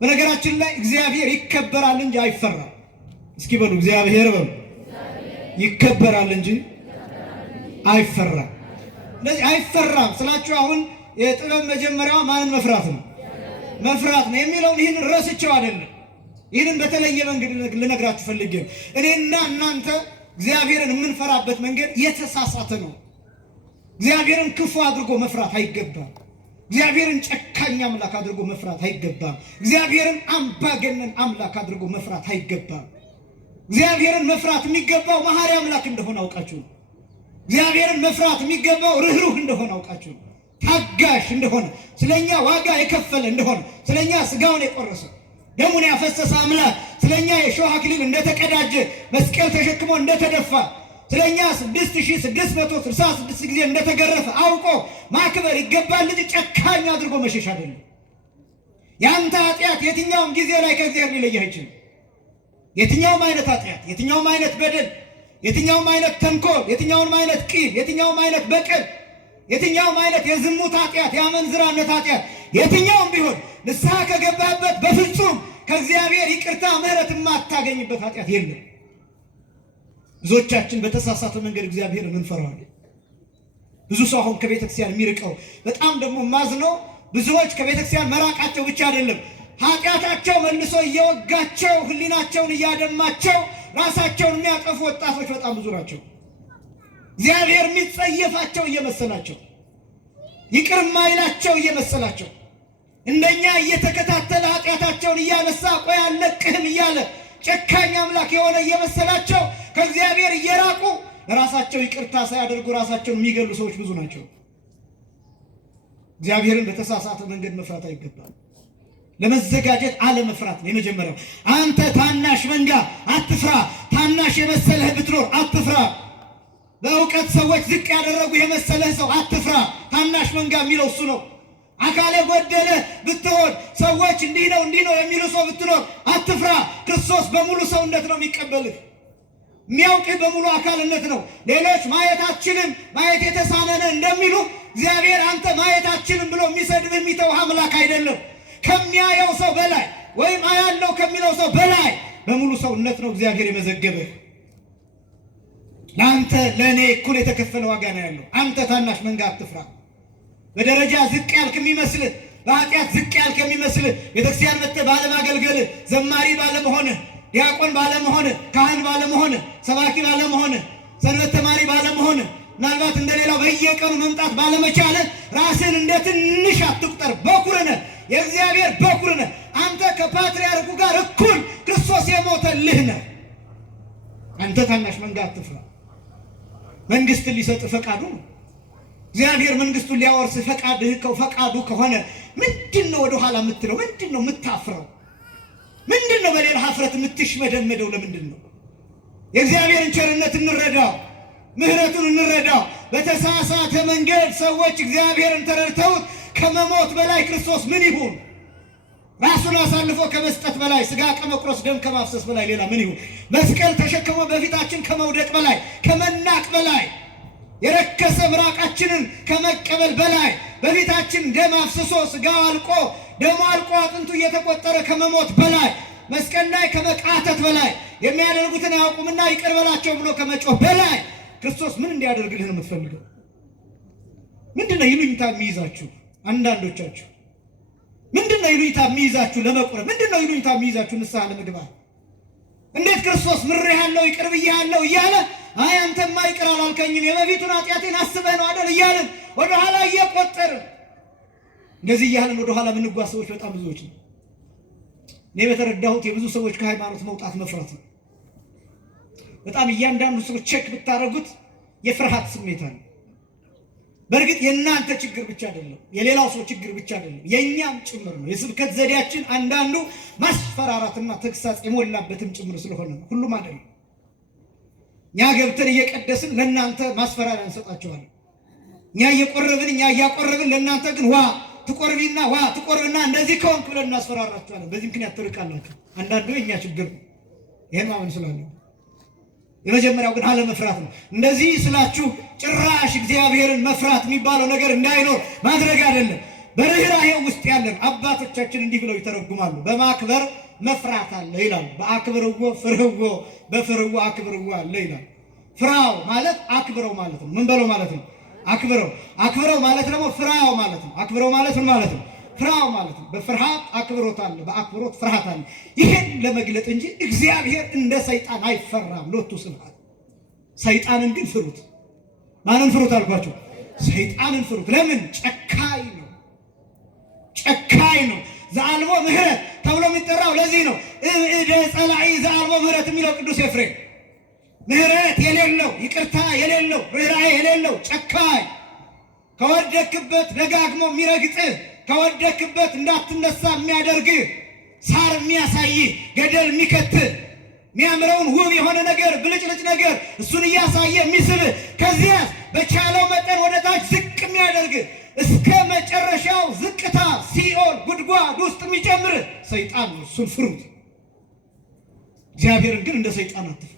በነገራችን ላይ እግዚአብሔር ይከበራል እንጂ አይፈራም። እስኪ በሉ እግዚአብሔር በሉ ይከበራል እንጂ አይፈራም። ስለዚህ አይፈራም ስላችሁ አሁን የጥበብ መጀመሪያዋ ማንን መፍራት ነው? መፍራት ነው የሚለውን ይህን ረስቸው አይደለም። ይህንን በተለየ መንገድ ልነግራችሁ ፈልጌ ነው። እኔና እናንተ እግዚአብሔርን የምንፈራበት መንገድ የተሳሳተ ነው። እግዚአብሔርን ክፉ አድርጎ መፍራት አይገባም። እግዚአብሔርን ጨካኝ አምላክ አድርጎ መፍራት አይገባም። እግዚአብሔርን አምባገነን አምላክ አድርጎ መፍራት አይገባም። እግዚአብሔርን መፍራት የሚገባው መሐሪ አምላክ እንደሆነ አውቃችሁ ነው። እግዚአብሔርን መፍራት የሚገባው ርኅሩህ እንደሆነ አውቃችሁ ነው። ታጋሽ እንደሆነ፣ ስለኛ ዋጋ የከፈለ እንደሆነ፣ ስለኛ ስጋውን የቆረሰ ደሙን ያፈሰሰ አምላክ ስለኛ የሾህ አክሊል እንደተቀዳጀ መስቀል ተሸክሞ እንደተደፋ ስለኛ 6666 ጊዜ እንደተገረፈ አውቆ ማክበር ይገባል እንጂ ጨካኝ አድርጎ መሸሽ አይደለም። ያንተ ኃጢአት የትኛውም ጊዜ ላይ ከእግዚአብሔር ሊለይህ አይችልም። የትኛውም አይነት ኃጢአት፣ የትኛውም አይነት በደል፣ የትኛውም አይነት ተንኮል፣ የትኛውም አይነት ቂም፣ የትኛውም አይነት በቀል፣ የትኛውም አይነት የዝሙት ኃጢአት፣ የአመንዝራነት ኃጢአት የትኛውም ቢሆን ንስሐ ከገባበት በፍጹም ከእግዚአብሔር ይቅርታ ምሕረት የማታገኝበት ኃጢአት የለም። ብዙዎቻችን በተሳሳተ መንገድ እግዚአብሔርን እንፈራዋለን። ብዙ ሰው አሁን ከቤተክርስቲያን የሚርቀው በጣም ደግሞ ማዝነው ብዙዎች ከቤተክርስቲያን መራቃቸው ብቻ አይደለም፣ ኃጢአታቸው መልሶ እየወጋቸው ሕሊናቸውን እያደማቸው ራሳቸውን የሚያጠፉ ወጣቶች በጣም ብዙ ናቸው። እግዚአብሔር የሚጸየፋቸው እየመሰላቸው፣ ይቅር የማይላቸው እየመሰላቸው፣ እንደኛ እየተከታተለ ኃጢአታቸውን እያነሳ ቆይ አልለቅህም እያለ ጨካኝ አምላክ የሆነ እየመሰላቸው ከእግዚአብሔር እየራቁ ለራሳቸው ይቅርታ ሳያደርጉ ራሳቸውን የሚገሉ ሰዎች ብዙ ናቸው። እግዚአብሔርን በተሳሳተ መንገድ መፍራት አይገባም። ለመዘጋጀት አለመፍራት ነው የመጀመሪያው። አንተ ታናሽ መንጋ አትፍራ፣ ታናሽ የመሰለህ ብትኖር አትፍራ። በእውቀት ሰዎች ዝቅ ያደረጉ የመሰለህ ሰው አትፍራ። ታናሽ መንጋ የሚለው እሱ ነው። አካለ ጎደለ ብትሆን ሰዎች እንዲህ ነው የሚሉ ሰው ብትኖር አትፍራ። ክርስቶስ በሙሉ ሰውነት ነው የሚቀበልህ። የሚያውቅህ በሙሉ አካልነት ነው። ሌሎች ማየታችንም ማየት የተሳነነ እንደሚሉ እግዚአብሔር አንተ ማየታችንም ብሎ የሚሰድብህ የሚተውህ አምላክ አይደለም። ከሚያየው ሰው በላይ ወይም አያለው ከሚለው ሰው በላይ በሙሉ ሰውነት ነው እግዚአብሔር የመዘገበህ። ለአንተ ለእኔ እኩል የተከፈለ ዋጋ ነው ያለው። አንተ ታናሽ መንጋ አትፍራ። በደረጃ ዝቅ ያልክ የሚመስልህ፣ በኃጢአት ዝቅ ያልክ የሚመስልህ ቤተክርስቲያን መጥተህ ባለማገልገልህ፣ ዘማሪ ባለመሆንህ፣ ዲያቆን ባለመሆንህ፣ ካህን ባለመሆንህ፣ ሰባኪ ባለመሆንህ፣ ሰንበት ተማሪ ባለመሆንህ፣ ምናልባት እንደሌላው በየቀኑ መምጣት ባለመቻልህ ራስህን እንደ ትንሽ አትቁጠር። በኩር ነህ፣ የእግዚአብሔር በኩር ነህ። አንተ ከፓትርያርኩ ጋር እኩል ክርስቶስ የሞተልህ ነህ። አንተ ታናሽ መንጋ አትፍራ። መንግስትን ሊሰጥ ፈቃዱ ነው። እግዚአብሔር መንግስቱን ሊያወርስ ፈቃዱ ከሆነ ምንድነው ወደ ኋላ የምትለው? ምንድነው የምታፍረው? ምንድነው በሌላ ሀፍረት የምትሽመደመደው? ለምንድነው? የእግዚአብሔርን ቸርነት እንረዳው፣ ምህረቱን እንረዳው። በተሳሳተ መንገድ ሰዎች እግዚአብሔርን ተረድተውት ከመሞት በላይ ክርስቶስ ምን ይሁን? ራሱን አሳልፎ ከመስጠት በላይ፣ ስጋ ከመቁረስ ደም ከማፍሰስ በላይ ሌላ ምን ይሁን? መስቀል ተሸክሞ በፊታችን ከመውደቅ በላይ፣ ከመናቅ በላይ፣ የረከሰ ምራቃችንን ከመቀበል በላይ፣ በፊታችን ደም አፍስሶ ስጋው አልቆ ደሙ አልቆ አጥንቱ እየተቆጠረ ከመሞት በላይ፣ መስቀል ላይ ከመቃተት በላይ፣ የሚያደርጉትን አያውቁምና ይቅር በላቸው ብሎ ከመጮህ በላይ ክርስቶስ ምን እንዲያደርግልህ ነው የምትፈልገው? ምንድነው ይሉኝታ የሚይዛችሁ? አንዳንዶቻችሁ ምንድነው ይሉኝታ የሚይዛችሁ ለመቁረብ? ምንድነው ይሉኝታ የሚይዛችሁ ንስሐ ለመግባት? እንዴት ክርስቶስ ምሬሃለሁ ይቅር ብዬሃለሁ እያለ አይ አንተማ ይቅር አላልከኝም የበፊቱን ኃጢአቴን አስበህ ነው አይደል እያልን ወደኋላ እየቆጠርን እንደዚህ እያልን ወደኋላ የምንጓዝ ሰዎች በጣም ብዙዎች ነው። እኔ በተረዳሁት የብዙ ሰዎች ከሃይማኖት መውጣት መፍራት ነው። በጣም እያንዳንዱ ሰው ቼክ ብታደርጉት የፍርሃት ስሜት አለ። በእርግጥ የእናንተ ችግር ብቻ አይደለም፣ የሌላው ሰው ችግር ብቻ አይደለም፣ የእኛም ጭምር ነው። የስብከት ዘዴያችን አንዳንዱ ማስፈራራትና ተግሳጽ የሞላበትም ጭምር ስለሆነ ነው። ሁሉም አይደለም። እኛ ገብተን እየቀደስን ለእናንተ ማስፈራሪያ እንሰጣቸዋለን። እኛ እያቆረብን ለእናንተ ግን ዋ ትቆርብና እንደዚህ ከሆንክ ብለን እናስፈራራቸዋለን። በዚህ ምክንያት ትርቃላችሁ። አንዳንዱ የእኛ ችግር ነው። ይህን ማመን ስላለው የመጀመሪያው ግን አለመፍራት ነው። እንደዚህ ስላችሁ ጭራሽ እግዚአብሔርን መፍራት የሚባለው ነገር እንዳይኖር ማድረግ አይደለም። በርህራሄው ውስጥ ያለን አባቶቻችን እንዲህ ብለው ይተረጉማሉ። በማክበር መፍራት አለ ይላሉ። በአክብርዎ ፍርህዎ፣ በፍርህዎ አክብርዎ አለ ይላሉ። ፍራው ማለት አክብረው ማለት ነው። ምን በለው ማለት ነው? አክብረው ማለት ደግሞ ፍራው ማለት ነው። አክብረው ማለት ምን ማለት ነው? ፍራው ማለት ነው። በፍርሃት አክብሮት አለ፣ በአክብሮት ፍርሃት አለ። ይሄን ለመግለጥ እንጂ እግዚአብሔር እንደ ሰይጣን አይፈራም። ሎቱ ስብሐት። ሰይጣንን ግን ፍሩት። ማንን ፍሩት አልኳቸው? ሰይጣንን ፍሩት። ለምን? ጨካኝ ነው። ዘአልቦ ምህረት ተብሎ የሚጠራው ለዚህ ነው። እደ ጸላኢ ዘአልቦ ምህረት የሚለው ቅዱስ ኤፍሬም ምህረት የሌለው ይቅርታ የሌለው ርኅራኄ የሌለው ጨካኝ፣ ከወደክበት ደጋግሞ የሚረግጥህ፣ ከወደክበት እንዳትነሳ የሚያደርግህ፣ ሳር የሚያሳይህ፣ ገደል የሚከትህ፣ የሚያምረውን ውብ የሆነ ነገር ብልጭልጭ ነገር እሱን እያሳየ የሚስብህ፣ ከዚያ በቻለው መጠን ወደ ታች ዝቅ የሚያደርግህ፣ እስከ መጨረሻው ዝቅታ ሲኦል ጉድጓድ ውስጥ የሚጨምርህ ሰይጣን ነው። እሱን ፍሩት። እግዚአብሔርን ግን እንደ ሰይጣን አትፍሩት።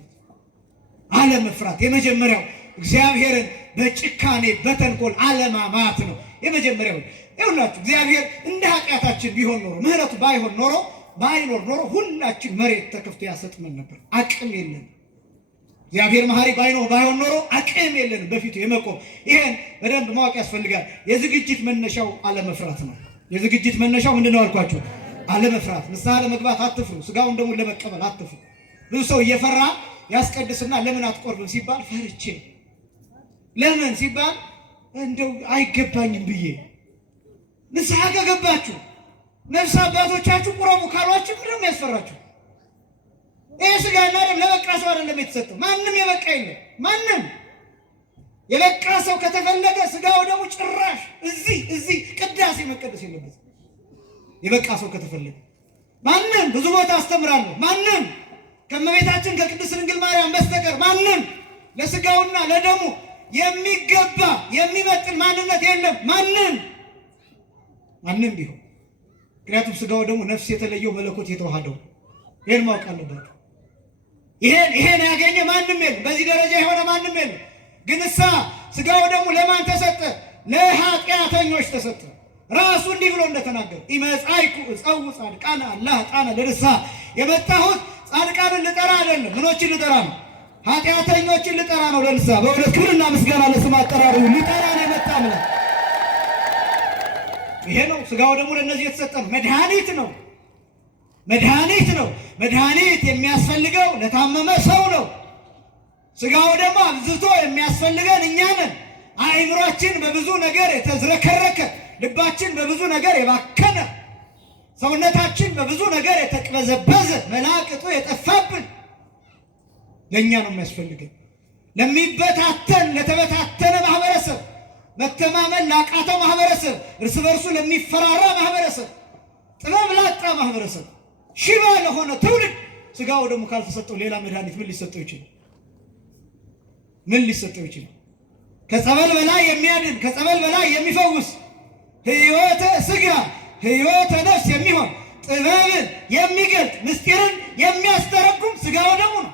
አለመፍራት የመጀመሪያው እግዚአብሔርን በጭካኔ በተንኮል አለማማት ነው የመጀመሪያው። ይኸውላችሁ እግዚአብሔር እንደ ኃጢአታችን ቢሆን ኖሮ ምህረቱ ባይኖር ኖሮ ሁላችን መሬት ተከፍቶ ያሰጥመን ነበር። አቅም የለን። እግዚአብሔር መሐሪ ባይሆን ኖሮ አቅም የለንም በፊቱ የመቆም። ይሄን በደንብ ማወቅ ያስፈልጋል። የዝግጅት መነሻው አለመፍራት ነው። የዝግጅት መነሻው ምንድነው አልኳችሁ? አለመፍራት። ንስሐ ለመግባት አትፍሩ። ስጋውን ደግሞ ለመቀበል አትፍሩ። ብዙ ሰው እየፈራ ያስቀድስና ለምን አትቆርብም ሲባል ፈርቼ፣ ለምን ሲባል እንደው አይገባኝም ብዬ። ንስሐ ከገባችሁ ነፍስ አባቶቻችሁ ቁረቡ ካሏችሁ ምንም ያስፈራችሁ? ይሄ ስጋና ደም ለበቃ ሰው አይደለም የተሰጠው። ማንም የበቃ የለም። ማንም የበቃ ሰው ከተፈለገ ስጋው ደግሞ ጭራሽ እዚህ ቅዳሴ መቀደስ የለበትም። የበቃ ሰው ከተፈለገ ማንም ብዙ ቦታ አስተምራለሁ። ማንም ከእመቤታችን ከቅድስት ድንግል ማርያም በስተቀር ማንም ለስጋውና ለደሙ የሚገባ የሚመጥን ማንነት የለም። ማንም ማንም ቢሆን። ምክንያቱም ስጋው ደግሞ ነፍስ የተለየው መለኮት የተዋሃደው ይሄን ማወቅ አለበት። ይሄን ያገኘ ማንም የለም፣ በዚህ ደረጃ የሆነ ማንም የለም። ግን ስጋው ደግሞ ለማን ተሰጠ? ለኃጢአተኞች ተሰጠ። ራሱ እንዲህ ብሎ እንደተናገረ ኢመጻይኩ እጸውዕ ጻድቃነ አላ ኃጥአነ ለንስሐ፣ የመጣሁት ጻድቃንን ልጠራ አይደለም። ምኖችን ልጠራ ነው? ኃጢአተኞችን ልጠራ ነው ለንስሐ። በእውነት ክብርና ምስጋና ለስም አጠራሩ ልጠራ ነው የመጣ ብለን ይሄ ነው። ስጋው ደግሞ ለእነዚህ የተሰጠ ነው። መድኃኒት ነው። መድኃኒት የሚያስፈልገው ለታመመ ሰው ነው። ስጋው ደግሞ አብዝቶ የሚያስፈልገን እኛ ነን። አእምሯችን በብዙ ነገር የተዝረከረከ፣ ልባችን በብዙ ነገር የባከነ፣ ሰውነታችን በብዙ ነገር የተቅበዘበዘ፣ መላቅጡ የጠፋብን ለእኛ ነው የሚያስፈልገን። ለተበታተነ ማህበረሰብ፣ መተማመን ላቃተው ማህበረሰብ፣ እርስ በርሱ ለሚፈራራ ማህበረሰብ፣ ጥበብ ላጣ ማህበረሰብ፣ ሽባ ለሆነ ትውልድ ስጋው ደግሞ ካልተሰጠው ሌላ መድኃኒት ምን ሊሰጠው ይችላል? ከጸበል በላይ የሚያድን፣ ከጸበል በላይ የሚፈውስ፣ ሕይወተ ስጋ ሕይወተ ነፍስ የሚሆን ጥበብን የሚገልጥ ምስጢርን የሚያስተረጉም ስጋው ደግሞ ነው።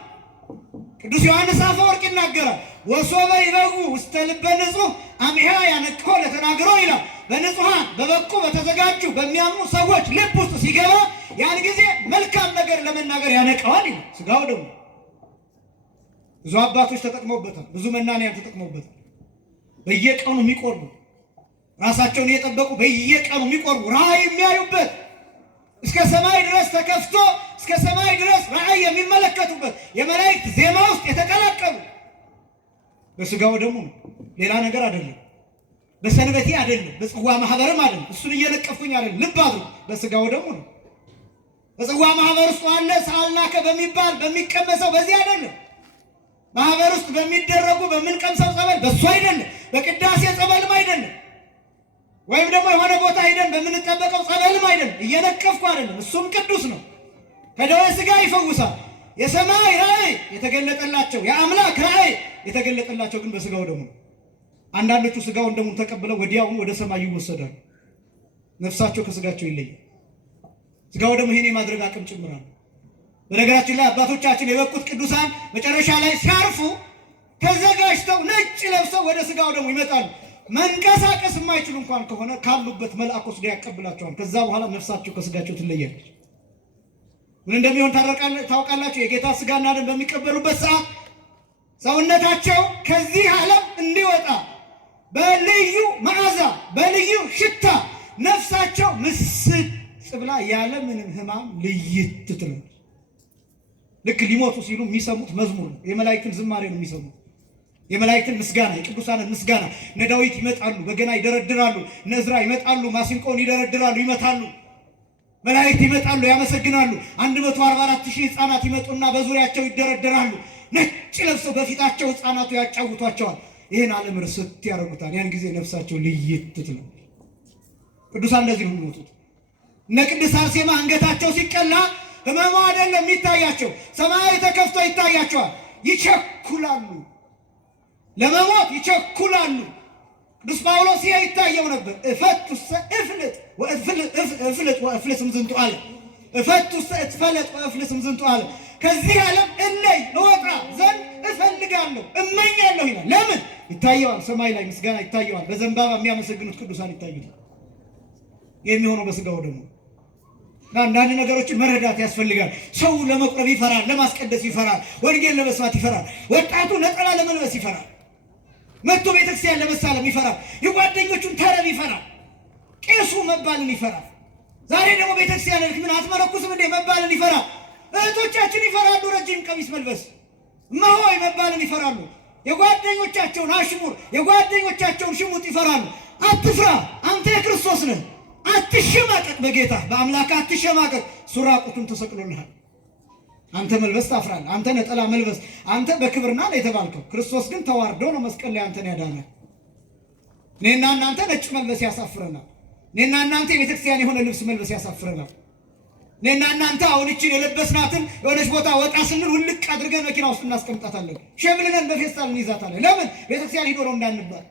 ቅዱስ ዮሐንስ አፈወርቅ ይናገራል። ወሶበ ይበጉ ውስተ ልበ ንጹሕ አምሃ ያነቅሆ ለተናግሮ ይላል። በንጹሐን በበቁ በተዘጋጁ በሚያምኑ ሰዎች ልብ ውስጥ ሲገባ ያን ጊዜ መልካም ነገር ለመናገር ያነቀዋል ይላል። ስጋው ደግሞ ብዙ አባቶች ተጠቅመውበታል። ብዙ መናንያን ተጠቅመውበታል። በየቀኑ የሚቆርቡ ራሳቸውን እየጠበቁ በየቀኑ የሚቆርቡ ራእይ የሚያዩበት እስከ ሰማይ ድረስ ተከፍቶ እስከ ሰማይ ድረስ ራእይ የሚመለከቱበት የመላእክት ዜማ ውስጥ የተቀላቀሉ በስጋው ደግሞ ነው። ሌላ ነገር አይደለም። በሰንበቴ አይደለም። በጽዋ ማህበርም አይደለም። እሱን እየነቀፍኩኝ አይደለም። ልብ አድርጉ። በስጋው ደግሞ ነው። በጽዋ ማህበር ውስጥ አለ ሳልናከ በሚባል በሚቀመሰው በዚህ አይደለም። ማህበር ውስጥ በሚደረጉ በምንቀምሰው ጸበል በሱ አይደለም። በቅዳሴ ጸበልም አይደለም። ወይም ደግሞ የሆነ ቦታ ሄደን በምንጠበቀው ጸበልም አይደለም። እየነቀፍኩ አይደለም። እሱም ቅዱስ ነው። ከደዌ ስጋ ይፈውሳል። የሰማይ ራእይ የተገለጠላቸው የአምላክ ራእይ የተገለጠላቸው ግን በስጋው ደግሞ ነው። አንዳንዶቹ ስጋውን ደግሞ ተቀብለው ወዲያውኑ ወደ ሰማይ ይወሰዳሉ። ነፍሳቸው ከስጋቸው ይለያል። ስጋው ደግሞ ይሄን የማድረግ አቅም ጭምራል። በነገራችን ላይ አባቶቻችን የበቁት ቅዱሳን መጨረሻ ላይ ሲያርፉ ተዘጋጅተው ነጭ ለብሰው ወደ ስጋው ደግሞ ይመጣሉ። መንቀሳቀስ የማይችሉ እንኳን ከሆነ ካሉበት መልአክ ወስዶ ያቀብላቸዋል። ከዛ በኋላ ነፍሳቸው ከስጋቸው ትለያለች። ምን እንደሚሆን ታውቃላችሁ? የጌታ ስጋና ደም በሚቀበሉበት ሰዓት ሰውነታቸው ከዚህ ዓለም እንዲወጣ በልዩ መዓዛ በልዩ ሽታ ነፍሳቸው ምስጥ ብላ ያለ ምንም ሕማም ልይት ትላለች። ልክ ሊሞቱ ሲሉ የሚሰሙት መዝሙር ነው። የመላእክትን ዝማሬ ነው የሚሰሙት። የመላእክትን ምስጋና፣ የቅዱሳንን ምስጋና። እነ ዳዊት ይመጣሉ፣ በገና ይደረድራሉ። እነ ዕዝራ ይመጣሉ፣ ማሲንቆን ይደረድራሉ፣ ይመታሉ። መላእክት ይመጣሉ፣ ያመሰግናሉ። 144,000 ሕፃናት ይመጡና በዙሪያቸው ይደረድራሉ። ነጭ ለብሰው በፊታቸው ሕፃናቱ ያጫውቷቸዋል። ይህን ዓለም ርስት ያደርጉታል። ያን ጊዜ ነፍሳቸው ልይት ትላለች። ቅዱሳን እንደዚህ ነው የሚሞቱት። እነ ቅድስት አርሴማ አንገታቸው ሲቀላ ህመሙ አይደለም የሚታያቸው፣ ሰማይ ተከፍቶ ይታያቸዋል። ይቸኩላሉ፣ ለመሞት ይቸኩላሉ። ቅዱስ ጳውሎስ ይሄ ይታየው ነበር። እፈቱሰ እፍልጥ ወእፍልስም ዝንቱ ዓለም፣ እፈቱሰ እትፈለጥ ወእፍልስም ዝንቱ ዓለም። ከዚህ ዓለም እለይ እወጣ ዘንድ እፈልጋለሁ እመኛለሁ ይላል። ለምን? ይታየዋል። ሰማይ ላይ ምስጋና ይታየዋል። በዘንባባ የሚያመሰግኑት ቅዱሳን ይታዩታል። የሚሆነው በስጋው ደግሞ አንዳንድ ነገሮችን መረዳት ያስፈልጋል። ሰው ለመቁረብ ይፈራል፣ ለማስቀደስ ይፈራል፣ ወንጌል ለመስማት ይፈራል። ወጣቱ ነጠላ ለመልበስ ይፈራል፣ መጥቶ ቤተክርስቲያን ለመሳለም ይፈራል፣ የጓደኞቹን ተረብ ይፈራል፣ ቄሱ መባልን ይፈራል። ዛሬ ደግሞ ቤተክርስቲያን ምን አትመረኩስም እንዴ መባልን ይፈራል። እህቶቻችን ይፈራሉ፣ ረጅም ቀሚስ መልበስ እማሆይ መባልን ይፈራሉ። የጓደኞቻቸውን አሽሙር፣ የጓደኞቻቸውን ሽሙጥ ይፈራሉ። አትፍራ፣ አንተ የክርስቶስ ነህ። አትሸማቀቅ፣ በጌታ በአምላክ አትሸማቀቅ። እሱ ራቁቱን ተሰቅሎልሃል። አንተ መልበስ ታፍራለህ። አንተ ነጠላ መልበስ፣ አንተ በክብርና ነው የተባልከው። ክርስቶስ ግን ተዋርዶ ነው መስቀል ላይ አንተን ያዳነህ። እኔና እናንተ ነጭ መልበስ ያሳፍረናል። እኔና እናንተ የቤተክርስቲያን የሆነ ልብስ መልበስ ያሳፍረናል። እኔና እናንተ አሁን እችን የለበስናትን የሆነች ቦታ ወጣ ስንል ውልቅ አድርገን መኪና ውስጥ እናስቀምጣታለን። ሸምልነን በፌስታል እንይዛታለን። ለምን? ቤተክርስቲያን ሂዶ ነው እንዳንባል፣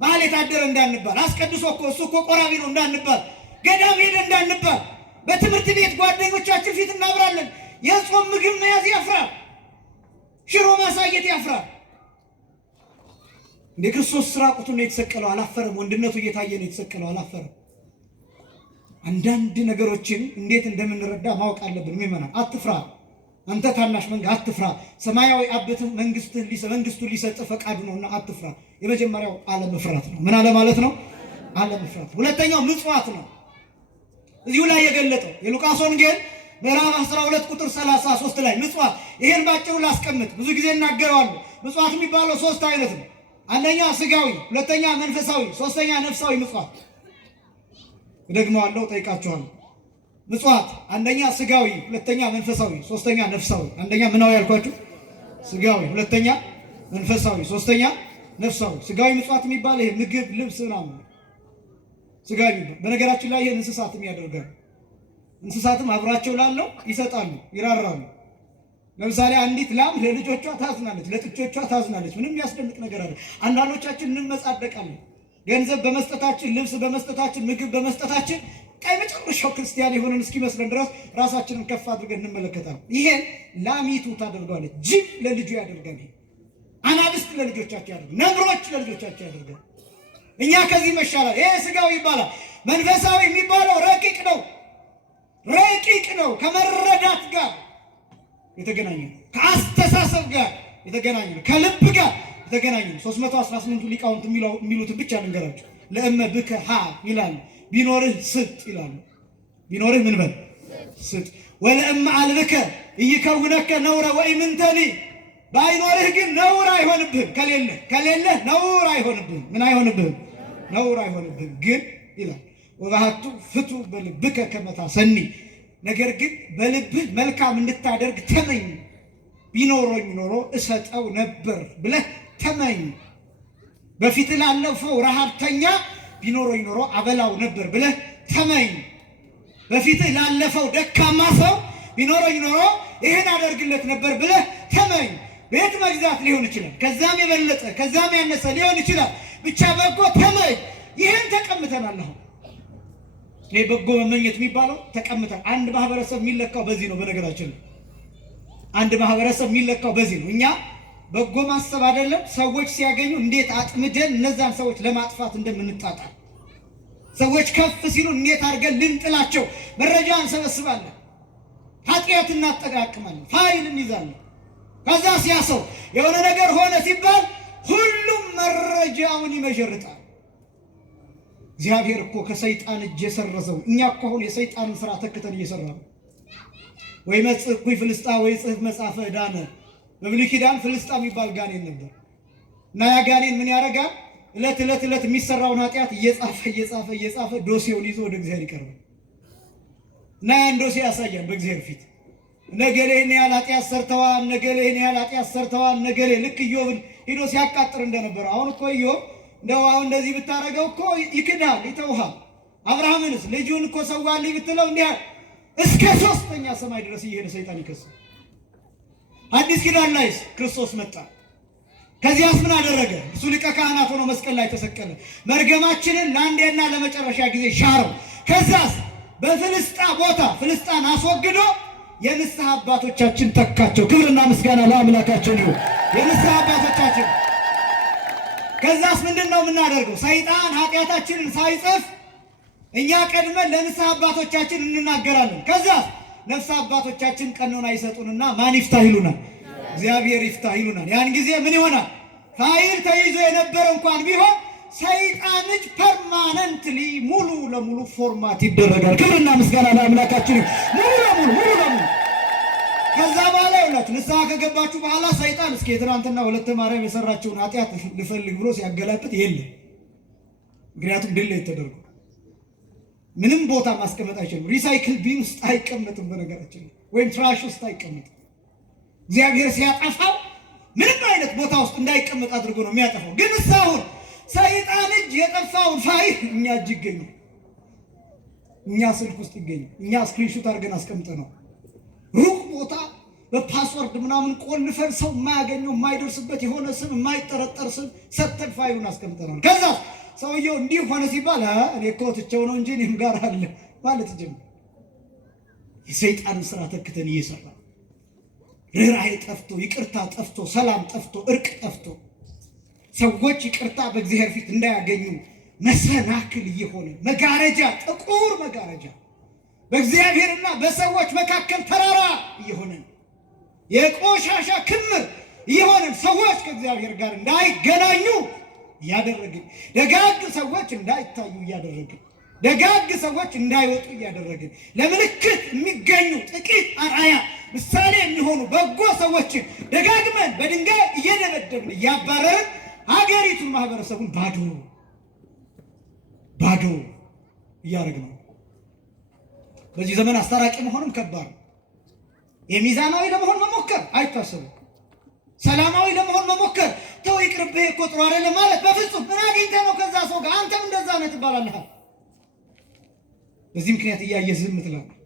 መሀል የታደረ እንዳንባል፣ አስቀድሶ እኮ እሱ እኮ ቆራቢ ነው እንዳንባል፣ ገዳም ሄደን እንዳንባል፣ በትምህርት ቤት ጓደኞቻችን ፊት እናብራለን። የጾም ምግብ መያዝ ያፍራል። ሽሮ ማሳየት ያፍራል። እንደ ክርስቶስ ራቁቱን ነው የተሰቀለው፣ አላፈረም። ወንድነቱ እየታየ ነው የተሰቀለው፣ አላፈረም። አንዳንድ ነገሮችን እንዴት እንደምንረዳ ማወቅ አለብን። ምእመናን አትፍራ፣ አንተ ታናሽ መንጋ አትፍራ። ሰማያዊ አባትህ መንግስቱን ሊሰጥ ፈቃዱ ነውና አትፍራ። የመጀመሪያው አለመፍራት ነው። ምን አለ ማለት ነው? አለመፍራት። ሁለተኛው ምጽዋት ነው። እዚሁ ላይ የገለጠው የሉቃስ ወንጌል ምዕራፍ 12 ቁጥር 33 ላይ ምጽዋት። ይሄን ባጭሩ ላስቀምጥ፣ ብዙ ጊዜ እናገረዋለሁ። ምጽዋት የሚባለው 3 አይነት ነው። አንደኛ ስጋዊ፣ ሁለተኛ መንፈሳዊ፣ ሶስተኛ ነፍሳዊ ምጽዋት። እደግመዋለሁ፣ ጠይቃችኋለሁ። ምጽዋት አንደኛ ስጋዊ፣ ሁለተኛ መንፈሳዊ፣ ሶስተኛ ነፍሳዊ። አንደኛ ምናዊ ያልኳችሁ ስጋዊ፣ ሁለተኛ መንፈሳዊ፣ ሶስተኛ ነፍሳዊ። ስጋዊ ምጽዋት የሚባለው ይሄ ምግብ፣ ልብስ ምናምን ስጋዊ የሚባል። በነገራችን ላይ ይሄን እንስሳትም ያደርጋሉ። እንስሳትም አብራቸው ላለው ይሰጣሉ፣ ይራራሉ። ለምሳሌ አንዲት ላም ለልጆቿ ታዝናለች፣ ለጥጆቿ ታዝናለች። ምንም ያስደንቅ ነገር አለ። አንዳንዶቻችን እንመጻደቃለን። ገንዘብ በመስጠታችን፣ ልብስ በመስጠታችን፣ ምግብ በመስጠታችን ቀይ መጨረሻው ክርስቲያን የሆነን እስኪመስለን ድረስ ራሳችንን ከፍ አድርገን እንመለከታለን። ይሄን ላሚቱ ታደርገዋለች። ጅብ ለልጁ ያደርጋል። አናብስት ለልጆቻቸው ያደርጋል። ነብሮች ለልጆቻቸው ያደርጋል። እኛ ከዚህ መሻላል። ይሄ ስጋዊ ይባላል። መንፈሳዊ የሚባለው ረቂቅ ነው። ረቂቅ ነው። ከመረዳት ጋር የተገናኘ ነው። ከአስተሳሰብ ጋር የተገናኘ ነው። ከልብ ጋር የተገናኘ ነው። 318ቱ ሊቃውንት የሚሉትን ብቻ ልንገራችሁ። ለእመ ብከ ሀ ይላሉ፣ ቢኖርህ ስጥ ይላሉ። ቢኖርህ ምን በል ስጥ። ወለእመ አልብከ ኢይከውነከ ነውረ ወኢምንተኒ፣ ባይኖርህ ግን ነውር አይሆንብህም። ከሌለህ ነውር አይሆንብህም። ምን አይሆንብህም? ነውር አይሆንብህም። ግን ይላል ወባሃቱ ፍቱ በልብከ ከመ ታሰኒ፣ ነገር ግን በልብህ መልካም እንድታደርግ ተመኝ። ቢኖረኝ ኖሮ እሰጠው ነበር ብለህ ተመኝ። በፊት ላለፈው ረሃብተኛ ቢኖረኝ ኖሮ አበላው ነበር ብለህ ተመኝ። በፊት ላለፈው ደካማ ሰው ቢኖረኝ ኖሮ ይህን አደርግለት ነበር ብለህ ተመኝ። ቤት መግዛት ሊሆን ይችላል፣ ከዛም የበለጠ ከዛም ያነሰ ሊሆን ይችላል። ብቻ በጎ ተመኝ። ይህን ተቀምተናል። አሁን ይህ በጎ መመኘት የሚባለው ተቀምጠን፣ አንድ ማህበረሰብ የሚለካው በዚህ ነው። በነገራችን አንድ ማህበረሰብ የሚለካው በዚህ ነው። እኛ በጎ ማሰብ አይደለም፣ ሰዎች ሲያገኙ እንዴት አጥምደን እነዛን ሰዎች ለማጥፋት እንደምንጣጣል፣ ሰዎች ከፍ ሲሉ እንዴት አድርገን ልንጥላቸው መረጃ እንሰበስባለን፣ ኃጢአት እናጠቃቅማለን፣ ፋይል እንይዛለን። ከዛ ሲያሰው የሆነ ነገር ሆነ ሲባል ሁሉም መረጃውን ይመጀርጣል። እግዚአብሔር እኮ ከሰይጣን እጅ የሰረዘው፣ እኛ እኮ አሁን የሰይጣንን ስራ ተክተን እየሰራ ነው። ወይ መጽሐፍ ኩይ ፍልስጣ ወይ ጽሕፍ መጽሐፈ ዳነ። በብሉይ ኪዳን ፍልስጣ የሚባል ጋኔን ነበር እና ያ ጋኔን ምን ያደርጋል? እለት የሚሰራውን ኃጢአት እየጻፈ ዶሴውን ይዞ ወደ እግዚአብሔር ይቀርባል እና ያን ዶሴ ያሳያል በእግዚአብሔር ፊት። ነገሌ ይህን ያህል ኃጢአት ሰርተዋል፣ ነገሌ ይህን ያህል ኃጢአት ሰርተዋል፣ ነገሌ ልክ ኢዮብን ሂዶ ሲያቃጥር እንደነበረ። አሁን እኮ ኢዮብ እንደው አሁን እንደዚህ ብታረገው እኮ ይክዳል፣ ይተውሃል። አብርሃምንስ ልጁን እኮ ሰዋልኝ ብትለው እንዲህ እስከ 3ኛ ሰማይ ድረስ እየሄደ ሰይጣን ይከሳል። አዲስ ኪዳን ላይስ ክርስቶስ መጣ። ከዚያስ ምን አደረገ? እሱ ሊቀ ካህናት ሆኖ መስቀል ላይ ተሰቀለ። መርገማችንን ለአንዴና ለመጨረሻ ጊዜ ሻረው። ከዛስ በፍልስጣ ቦታ ፍልስጣን አስወግዶ የንስሐ አባቶቻችን ተካቸው። ክብርና ምስጋና ለአምላካችን ይሁን። የንስሐ አባቶቻችን። ከዛስ ምንድነው የምናደርገው? ሰይጣን ኃጢአታችንን ሳይጽፍ እኛ ቀድመን ለንስሐ አባቶቻችን እንናገራለን። ከዛስ ነፍስ አባቶቻችን ቀኖና ይሰጡንና ማን ይፍታህ ይሉናል? እግዚአብሔር ይፍታህ ይሉናል። ያን ጊዜ ምን ይሆናል? ፋይል ተይዞ የነበረ እንኳን ቢሆን ሰይጣን እጅ ፐርማነንትሊ ሙሉ ለሙሉ ፎርማት ይደረጋል። ክብርና ምስጋና ለአምላካችን ሙሉ ለሙሉ ከዛ በኋላ ይላችሁ ንስሐ ከገባችሁ በኋላ ሰይጣን እስኪ ትናንትና ወለተ ማርያም የሰራችውን ኃጢአት ልፈልግ ብሎ ሲያገላብጥ የለም። ምክንያቱም ድል ተደርጎ ምንም ቦታ ማስቀመጥ አይችልም። ሪሳይክል ቢን ውስጥ አይቀመጥም። በነገራችን ወይም ትራሽ ውስጥ አይቀመጥም። እግዚአብሔር ሲያጠፋው ምንም አይነት ቦታ ውስጥ እንዳይቀመጥ አድርጎ ነው የሚያጠፋው። ግን እስካሁን ሰይጣን እጅ የጠፋውን ፋይል እኛ እጅ ይገኛል፣ እኛ ስልክ ውስጥ ይገኛል። እኛ ስክሪንሾት አድርገን አስቀምጠ ነው ሩቅ ቦታ በፓስወርድ ምናምን ቆልፈን ሰው የማያገኘው የማይደርስበት የሆነ ስም የማይጠረጠር ስም ሰተን ፋይሉን አስቀምጠናል። ከዛ ሰውየው እንዲህ ሆነ ሲባል እኔ እኮ ትቼው ነው እንጂ እኔም ጋር አለ ማለት ጀመረ። የሰይጣንን ስራ ተክተን እየሰራ ርኅራኄ ጠፍቶ፣ ይቅርታ ጠፍቶ፣ ሰላም ጠፍቶ፣ እርቅ ጠፍቶ ሰዎች ይቅርታ በእግዚአብሔር ፊት እንዳያገኙ መሰናክል እየሆነ መጋረጃ፣ ጥቁር መጋረጃ በእግዚአብሔርና በሰዎች መካከል ተራራ እየሆነ የቆሻሻ ክምር እየሆነን ሰዎች ከእግዚአብሔር ጋር እንዳይገናኙ እያደረግን፣ ደጋግ ሰዎች እንዳይታዩ እያደረግን፣ ደጋግ ሰዎች እንዳይወጡ እያደረግን፣ ለምልክት የሚገኙ ጥቂት አርአያ ምሳሌ የሚሆኑ በጎ ሰዎችን ደጋግመን በድንጋይ እየደበደብን እያባረርን ሀገሪቱን፣ ማህበረሰቡን ባዶ እያደረግን ነው። በዚህ ዘመን አስታራቂ መሆንም ከባድ ነው። የሚዛናዊ ለመሆን መሞከር አይታሰብም። ሰላማዊ ለመሆን መሞከር ተው ይቅርብህ እኮ ጥሩ አይደለም ማለት በፍጹም ምን አግኝተህ ነው ከዛ ሰው ጋር አንተም እንደዛ ነህ ትባላለህ። በዚህ ምክንያት እያየህ ዝም ትላለህ።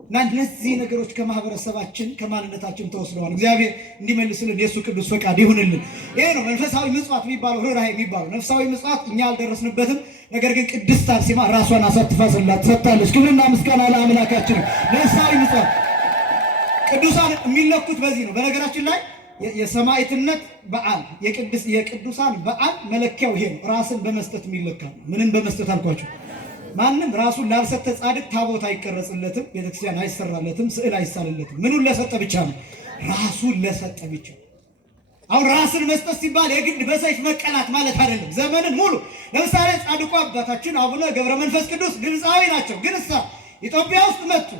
እና እነዚህ ነገሮች ከማህበረሰባችን ከማንነታችን ተወስደዋል። እግዚአብሔር እንዲመልስልን የእሱ ቅዱስ ፈቃድ ይሁንልን። ይሄ ነው መንፈሳዊ ምጽዋት የሚባለው፣ ርኅራኄ የሚባለው። ነፍሳዊ ምጽዋት እኛ አልደረስንበትም። ነገር ግን ቅድስት አርሴማ ራሷን አሳትፋ ሰጥታለች። ክብርና ምስጋና ለአምላካችን። ነፍሳዊ ምጽዋት ቅዱሳን የሚለኩት በዚህ ነው። በነገራችን ላይ የሰማዕትነት በዓል የቅዱሳን በዓል መለኪያው ይሄ ነው። ራስን በመስጠት የሚለካ ነው። ምንን በመስጠት አልኳቸው? ማንም ራሱን ላልሰጠ ጻድቅ ታቦት አይቀረጽለትም፣ ቤተክርስቲያን አይሰራለትም፣ ስዕል አይሳልለትም። ምኑን ለሰጠ ብቻ ነው? ራሱን ለሰጠ ብቻ። አሁን ራስን መስጠት ሲባል የግድ በሰይፍ መቀላት ማለት አይደለም። ዘመንን ሙሉ ለምሳሌ ጻድቁ አባታችን አቡነ ገብረ መንፈስ ቅዱስ ግብፃዊ ናቸው። ግን ኢትዮጵያ ውስጥ መጡ።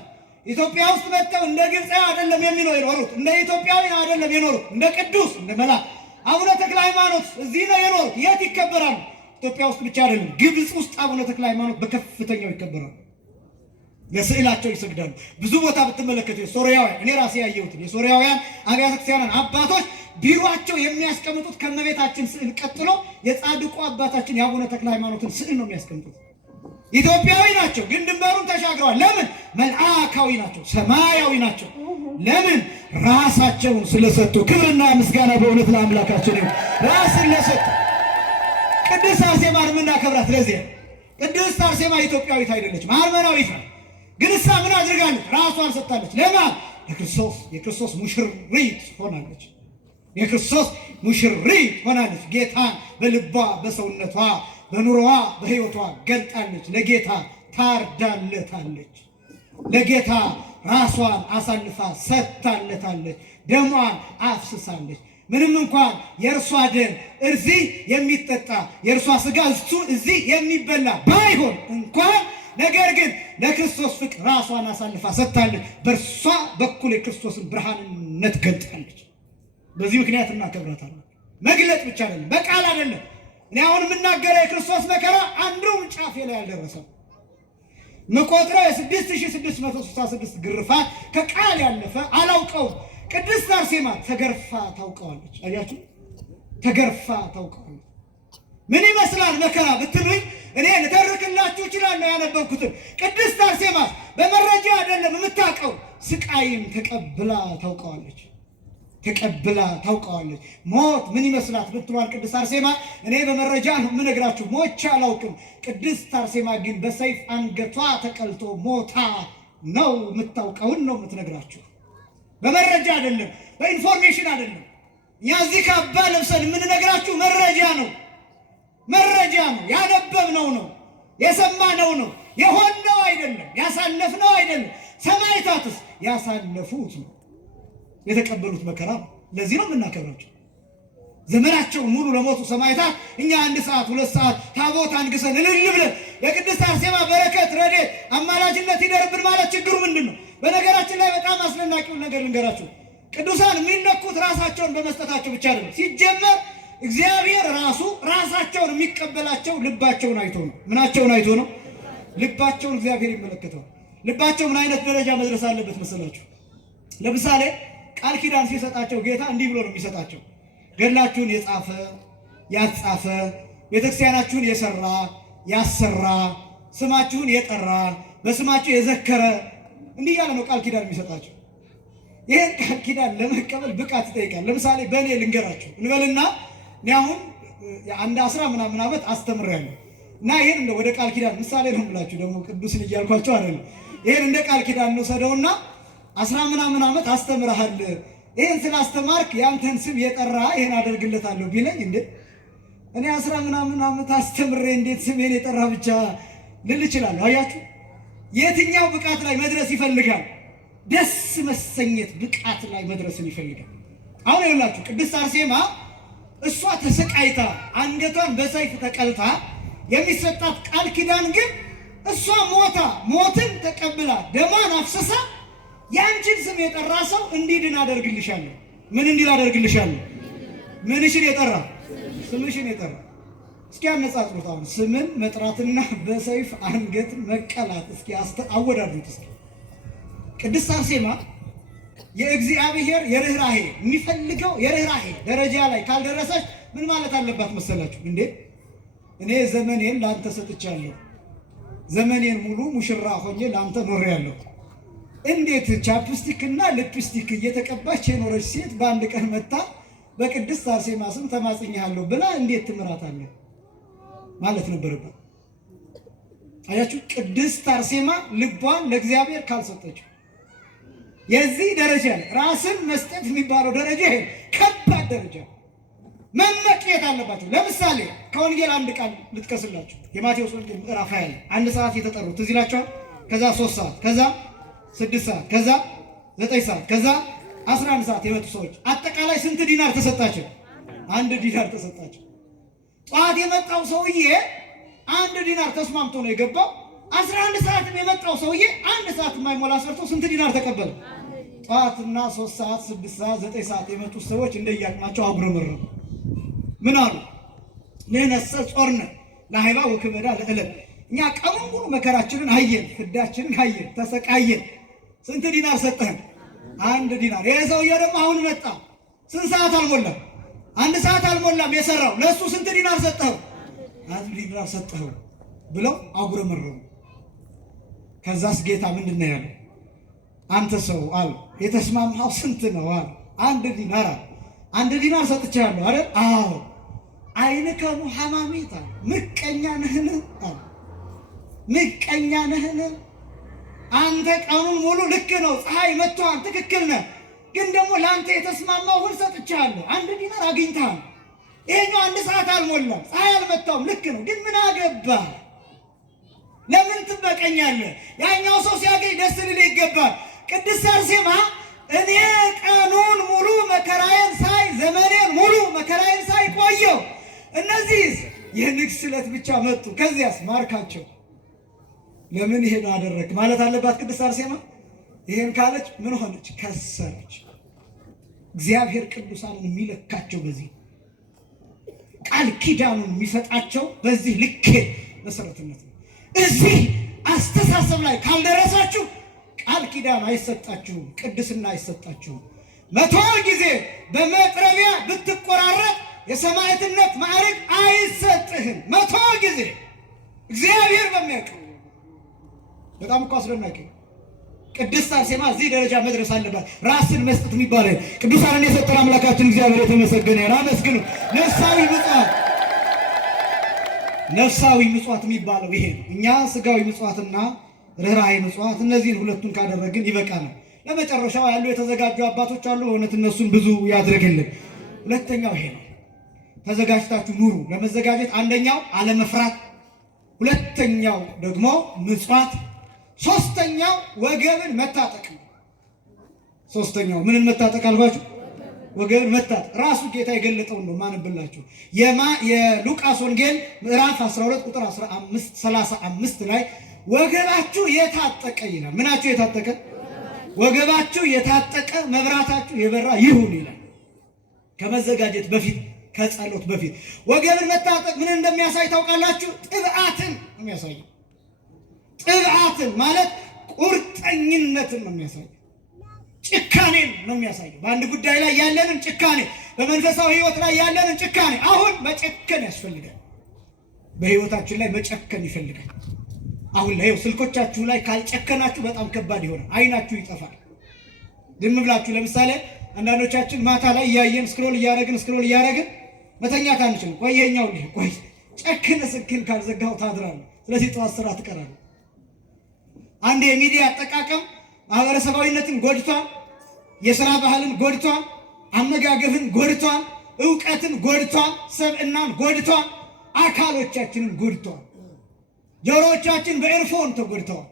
ኢትዮጵያ ውስጥ መጥተው እንደ ግብፃዊ አይደለም የኖሩት፣ እንደ ኢትዮጵያዊ አይደለም የኖሩት፣ እንደ ቅዱስ እንደ መልአክ አቡነ ተክለ ሃይማኖት እዚህ ነው የኖሩት። የት ይከበራሉ? ኢትዮጵያ ውስጥ ብቻ አይደለም፣ ግብፅ ውስጥ አቡነ ተክለ ሃይማኖት በከፍተኛው ይከበራሉ። ለስዕላቸው ይሰግዳሉ። ብዙ ቦታ ብትመለከቱ የሶርያውያን፣ እኔ ራሴ ያየሁትን የሶርያውያን አብያተ ክርስቲያናት አባቶች ቢሯቸው የሚያስቀምጡት ከእመቤታችን ስዕል ቀጥሎ የጻድቁ አባታችን የአቡነ ተክለ ሃይማኖትን ስዕል ነው የሚያስቀምጡት። ኢትዮጵያዊ ናቸው፣ ግን ድንበሩን ተሻግረዋል። ለምን? መልአካዊ ናቸው፣ ሰማያዊ ናቸው። ለምን? ራሳቸውን ስለሰጡ። ክብርና ምስጋና በእውነት ለአምላካችን ይሁን። ራስን ለሰጡ ቅድስት አርሴማን የምናከብራት ለዚህ። ቅድስት አርሴማ ኢትዮጵያዊት አይደለችም፣ አርመናዊት ናት። ግን እሷ ምን አድርጋለች? ራሷን ሰጥታለች። ለማን? ለክርስቶስ። የክርስቶስ ሙሽሪት ሆናለች። የክርስቶስ ሙሽሪት ሆናለች። ጌታን በልቧ በሰውነቷ በኑሮዋ በሕይወቷ ገልጣለች። ለጌታ ታርዳለታለች። ለጌታ ራሷን አሳልፋ ሰጥታለታለች። ደሟን አፍስሳለች። ምንም እንኳን የእርሷ ደም እዚህ የሚጠጣ የእርሷ ሥጋ እዚህ የሚበላ ባይሆን እንኳን ነገር ግን ለክርስቶስ ፍቅር ራሷን አሳልፋ ሰጥታለች። በእርሷ በኩል የክርስቶስን ብርሃንነት ገልጣለች። በዚህ ምክንያት እናከብራታለን። መግለጥ ብቻ አይደለም፣ በቃል አይደለም። እኔ አሁን የምናገረው የክርስቶስ መከራ አንዱም ጫፌ ላይ አልደረሰም። ምቆጥረው የ6666 ግርፋት ከቃል ያለፈ አላውቀውም። ቅድስት አርሴማ ተገርፋ ታውቀዋለች። አያችሁ፣ ተገርፋ ታውቀዋለች። ምን ይመስላል መከራ ብትሉኝ እኔ ልተርክላችሁ እችላለሁ ያነበብኩትን። ቅድስት አርሴማ በመረጃ አይደለም የምታውቀው፣ ስቃይም ተቀብላ ታውቀዋለች። ተቀብላ ታውቀዋለች። ሞት ምን ይመስላት ብትሏል ቅድስት አርሴማ እኔ በመረጃ ነው የምነግራችሁ፣ ሞቼ አላውቅም። ቅድስት አርሴማ ግን በሰይፍ አንገቷ ተቀልቶ ሞታ ነው የምታውቀውን ነው የምትነግራችሁ። በመረጃ አይደለም፣ በኢንፎርሜሽን አይደለም። እኛ እዚህ ካባ ለብሰን የምንነግራችሁ መረጃ ነው፣ መረጃ ነው። ያነበብነው ነው፣ የሰማነው ነው፣ የሆነው አይደለም፣ ያሳለፍነው አይደለም። ሰማዕታትስ ያሳለፉት ነው፣ የተቀበሉት መከራ። ለዚህ ነው የምናከብራቸው። ዘመናቸውን ሙሉ ለሞቱ ሰማዕታት እኛ 1 ሰዓት 2 ሰዓት ታቦት አንግሰን እልል ብለን የቅድስት አርሴማ በረከት ረድኤት አማላጅነት ይደርብን ማለት ችግሩ ምንድን ነው? በነገራችን ላይ በጣም አስደናቂውን ነገር ልንገራችሁ። ቅዱሳን የሚለኩት ራሳቸውን በመስጠታቸው ብቻ አይደለም። ሲጀመር እግዚአብሔር ራሱ ራሳቸውን የሚቀበላቸው ልባቸውን አይቶ ነው። ምናቸውን አይቶ ነው? ልባቸውን እግዚአብሔር ይመለከተዋል። ልባቸው ምን አይነት ደረጃ መድረስ አለበት መሰላችሁ? ለምሳሌ ቃል ኪዳን ሲሰጣቸው ጌታ እንዲህ ብሎ ነው የሚሰጣቸው። ገድላችሁን የጻፈ ያጻፈ፣ ቤተክርስቲያናችሁን የሰራ ያሰራ፣ ስማችሁን የጠራ በስማችሁ የዘከረ፣ እንዲህ ያለ ነው ቃል ኪዳን የሚሰጣቸው። ይህን ቃል ኪዳን ለመቀበል ብቃት ይጠይቃል። ለምሳሌ በእኔ ልንገራችሁ እንበልና እኔ አሁን አንድ 10 ምናምን ዓመት አስተምሬያለሁ እና ይሄን እንደ ወደ ቃል ኪዳን ምሳሌ ነው የምላችሁ። ደግሞ ቅዱስን እያልኳቸው አይደለም። ይሄን እንደ ቃል ኪዳን ነው ሰደውና 10 ምናምን ዓመት አስተምረሃል። ይሄን ስላስተማርክ ያንተን ስም የጠራ ይሄን አደርግለታለሁ ቢለኝ እንዴ እኔ 10 ምናምን ዓመት አስተምሬ እንዴት ስሜን የጠራ ብቻ ልል እችላለሁ? አያችሁ፣ የትኛው ብቃት ላይ መድረስ ይፈልጋል? ደስ መሰኘት ብቃት ላይ መድረስን ይፈልጋል። አሁን ይኸውላችሁ ቅድስት አርሴማ እሷ ተሰቃይታ አንገቷን በሰይፍ ተቀልታ የሚሰጣት ቃል ኪዳን ግን እሷ ሞትን ተቀብላ ደሟን አፍስሳ ያንቺን ስም የጠራ ሰው እንዲድን አደርግልሻለሁ። ምን እንዲል አደርግልሻለሁ? ምንሽን የጠራ? ስምሽን የጠራ። እስኪ አነጻጽሩት። አሁን ስምን መጥራትና በሰይፍ አንገት መቀላት እስኪ አወዳድሩት። እስኪ ቅድስት አርሴማ የእግዚአብሔር የርህራሄ የሚፈልገው የርህራሄ ደረጃ ላይ ካልደረሰች ምን ማለት አለባት መሰላችሁ? እንዴ እኔ ዘመኔን ላንተ ሰጥቻለሁ፣ ዘመኔን ሙሉ ሙሽራ ሆኜ ላንተ ኖሬያለሁ። እንዴት ቻፕስቲክ እና ሊፕስቲክ እየተቀባች የኖረች ሴት በአንድ ቀን መጣ በቅድስት አርሴማ ስም ተማጽኛለሁ ብላ እንዴት ትምራታለህ ማለት ነበረባት። አያችሁ፣ ቅድስት አርሴማ ልቧን ለእግዚአብሔር ካልሰጠችው የዚህ ደረጃ ራስን መስጠት የሚባለው ደረጃ ይሄ ከባድ ደረጃ መመቅኘት አለባቸው። ለምሳሌ ከወንጌል አንድ ቃል ልጥቀስላችሁ። የማቴዎስ ወንጌል ምዕራፍ 20 አንድ ሰዓት የተጠሩት ትዝ ይላችኋል። ከዛ 3 ሰዓት፣ ከዛ 6 ሰዓት፣ ከዛ 9 ሰዓት፣ ከዛ 11 ሰዓት የመጡ ሰዎች አጠቃላይ ስንት ዲናር ተሰጣቸው? 1 ዲናር ተሰጣቸው። ጠዋት የመጣው ሰውዬ 1 ዲናር ተስማምቶ ነው የገባው። 11 ሰዓትም የመጣው ሰውዬ 1 ሰዓት የማይሞላ ሰርቶ ስንት ዲናር ተቀበለ? ጠዋትና 3 ሰዓት፣ 6 ሰዓት፣ 9 ሰዓት የመጡ ሰዎች እንደያቅማቸው አጉረመረሙ። ምን አሉ? ለነሰ ጾርነ ለሃይባ ወክበዳ ለዕለት። እኛ ቀኑን ሙሉ መከራችንን አየን፣ ፍዳችንን አየን፣ ተሰቃየን። ስንት ዲናር ሰጠህን? 1 ዲናር። ይሄ ሰውዬ ደግሞ አሁን መጣ። ስንት ሰዓት አልሞላም? 1 ሰዓት አልሞላም የሰራው። ለሱ ስንት ዲናር ሰጠኸው? 1 ዲናር ሰጠኸው ብለው አጉረመረሙ። ከዛስ ጌታ ምንድን ነው ያለው? አንተ ሰው አሉ የተስማማው ስንት ነው አሉ። 1 ዲናር አሉ። 1 ዲናር ሰጥቻለሁ አይደል? አዎ። አይንከሙ ሐማሚት አሉ። ምቀኛ ነህን አሉ። ምቀኛ ነህን? አንተ ቀኑን ሙሉ ልክ ነው፣ ፀሐይ መጥቷል፣ ትክክል ነህ። ግን ደግሞ ለአንተ የተስማማው ሁሉ ሰጥቻለሁ። 1 ዲናር አግኝተሃል። ይሄኛው 1 ሰዓት አልሞላም፣ ፀሐይ አልመጣውም፣ ልክ ነው። ግን ምን አገባ? ለምን ትበቀኛለህ? ያኛው ሰው ሲያገኝ ደስ ሊል ይገባል። ቅድስት አርሴማ እኔ ቀኑን ሙሉ መከራዬን ሳይ ዘመኔን ሙሉ መከራዬን ሳይ ቆየው፣ እነዚህ የንግስ ዕለት ብቻ መጡ፣ ከዚያስ ማርካቸው። ለምን ይሄን አደረግ ማለት አለባት ቅድስት አርሴማ። ይሄን ካለች ምን ሆነች? ከሰረች። እግዚአብሔር ቅዱሳንን የሚለካቸው በዚህ ቃል ኪዳኑን የሚሰጣቸው በዚህ ልክ መሰረትነት ነው። እዚህ አስተሳሰብ ላይ ካልደረሳችሁ ቃል ኪዳን አይሰጣችሁም፣ ቅድስና አይሰጣችሁም። 100 ጊዜ በመጥረቢያ ብትቆራረጥ የሰማዕትነት ማዕረግ አይሰጥህም። 100 ጊዜ እግዚአብሔር በሚያውቀው። በጣም እኮ አስደናቂ። ቅድስት አርሴማ እዚህ ደረጃ መድረስ አለባት። ራስን መስጠት የሚባለው ቅዱሳንን የሰጠን አምላካችን እግዚአብሔር የተመሰገነ ይሁን። አመስግኑ። ነፍሳዊ ምጽዋት የሚባለው ይሄ ነው። እኛ ስጋዊ ምጽዋትና ርኅራኄ ምጽዋት እነዚህን ሁለቱን ካደረግን ይበቃናል። ለመጨረሻው ያሉ የተዘጋጁ አባቶች አሉ። በእውነት እነሱን ብዙ ያድርግልን። ሁለተኛው ይሄ ነው። ተዘጋጅታችሁ ኑሩ። ለመዘጋጀት አንደኛው አለመፍራት፣ ሁለተኛው ደግሞ ምጽዋት፣ ሶስተኛው ወገብን መታጠቅ ነው። ሶስተኛው ምንን መታጠቅ አልኳችሁ? ወገብን መታጠቅ። ራሱ ጌታ የገለጠው ነው ማንብላችሁ። የሉቃስ ወንጌል ምዕራፍ 12 ቁጥር 35 ላይ ወገባችሁ የታጠቀ ይላል። ምናችሁ የታጠቀ? ወገባችሁ የታጠቀ መብራታችሁ የበራ ይሁን ይላል። ከመዘጋጀት በፊት ከጸሎት በፊት ወገብን መታጠቅ ምን እንደሚያሳይ ታውቃላችሁ? ጥብዓትን ነው የሚያሳየው። ጥብዓትን ማለት ቁርጠኝነትን ነው የሚያሳየው። ጭካኔን ነው የሚያሳየው። በአንድ ጉዳይ ላይ ያለንን ጭካኔ፣ በመንፈሳዊ ሕይወት ላይ ያለንን ጭካኔ። አሁን መጨከን ያስፈልጋል። በሕይወታችን ላይ መጨከን ይፈልጋል። አሁን ላይ ስልኮቻችሁ ላይ ካልጨከናችሁ በጣም ከባድ ይሆናል። አይናችሁ ይጠፋል። ዝም ብላችሁ ለምሳሌ አንዳንዶቻችን ማታ ላይ እያየን ስክሮል እያደረግን መተኛት አንችልም። ቆይ ይኸኛው ልጅ ቆይ ጨክነ ስልክን ካልዘጋው ታድራለህ። ስለዚህ ጠዋት ስራ ትቀራለህ። አንድ የሚዲያ አጠቃቀም ማህበረሰባዊነትን ጎድቷል፣ የሥራ ባህልን ጎድቷል፣ አመጋገብን ጎድቷል፣ ዕውቀትን ጎድቷል፣ ሰብዕናን ጎድቷል፣ አካሎቻችንን ጎድቷል። ጆሮዎቻችን በኤርፎን ተጎድተዋል።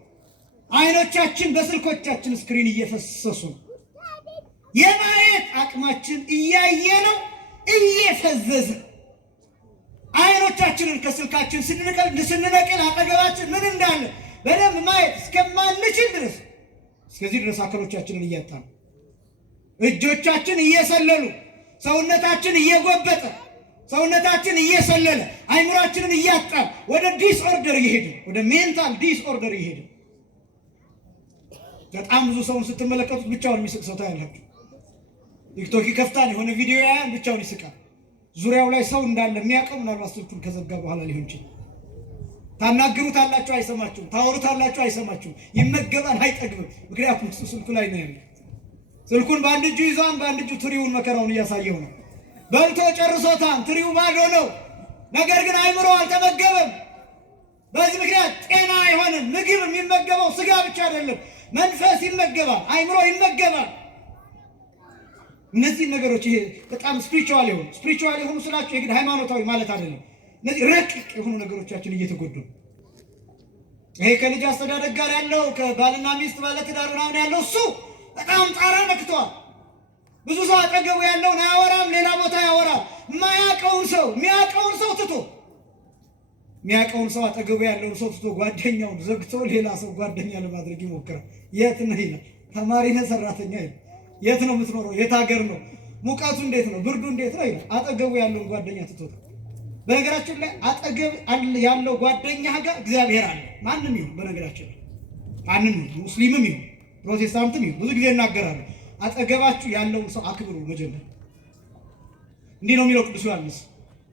አይኖቻችን በስልኮቻችን ስክሪን እየፈሰሱ ነው። የማየት አቅማችን እያየ ነው እየፈዘዘ። አይኖቻችንን ከስልካችን ስንነቅል አጠገባችን ምን እንዳለ በደንብ ማየት እስከማንችል ድረስ እስከዚህ ድረስ አካሎቻችንን እያጣ ነው። እጆቻችን እየሰለሉ፣ ሰውነታችን እየጎበጠ፣ ሰውነታችን እየሰለለ፣ አይምሯችንን እያጣ ወደ ዲስኦርደር እየሄደ ወደ ሜንታል ዲስኦርደር እየሄደ በጣም ብዙ ሰውን ስትመለከቱት ብቻውን የሚስቅ ሰው ታያላችሁ። ቲክቶክ ይከፍታል፣ የሆነ ቪዲዮ ያያል፣ ብቻውን ይስቃል። ዙሪያው ላይ ሰው እንዳለ የሚያውቀው ምናልባት ስልኩን ከዘጋ በኋላ ሊሆን ይችላል። ታናግሩታላችሁ አይሰማችሁም፣ ታወሩታላችሁ አይሰማችሁም። ይመገባል አይጠግብም፣ ምክንያቱም ስልኩ ላይ ነው ያለው። ስልኩን በአንድ እጁ ይዟን፣ በአንድ እጁ ትሪውን መከራውን እያሳየው ነው። በልቶ ጨርሶታል፣ ትሪው ባዶ ነው። ነገር ግን አይምሮ አልተመገበም። በዚህ ምክንያት ጤና አይሆንም። ምግብ የሚመገበው ስጋ ብቻ አይደለም፣ መንፈስ ይመገባል፣ አይምሮ ይመገባል። እነዚህ ነገሮች ይሄ በጣም ስፒሪቹዋል የሆኑ ስላችሁ የግድ ሃይማኖታዊ ማለት አይደለም። እነዚህ ረቂቅ የሆኑ ነገሮቻችን እየተጎዱ ይሄ ከልጅ አስተዳደግ ጋር ያለው ከባልና ሚስት ባለትዳር ምናምን ያለው እሱ በጣም ጣራ ነክቷል። ብዙ ሰው አጠገቡ ያለውን አያወራም፣ ሌላ ቦታ ያወራል። የሚያውቀውን ሰው አጠገቡ ያለውን ሰው ትቶ ጓደኛውን ዘግቶ ሌላ ሰው ጓደኛ ለማድረግ ይሞክራል። የት ነህ ይላል። ተማሪ ነህ፣ ሰራተኛ ይላል። የት ነው የምትኖረው? የት ሀገር ነው? ሙቀቱ እንዴት ነው? ብርዱ እንዴት ነው ይላል። አጠገቡ ያለውን ጓደኛ ትቶታል። በነገራችን ላይ አጠገብ ያለው ጓደኛ ጋር እግዚአብሔር አለ። ማንም ይሁን በነገራችን ላይ ማንም ይሁን ሙስሊምም ይሁን ፕሮቴስታንትም ይሁን ብዙ ጊዜ እናገራለሁ። አጠገባችሁ ያለውን ሰው አክብሩ። መጀመሪያ እንዲህ ነው የሚለው ቅዱስ ዮሐንስ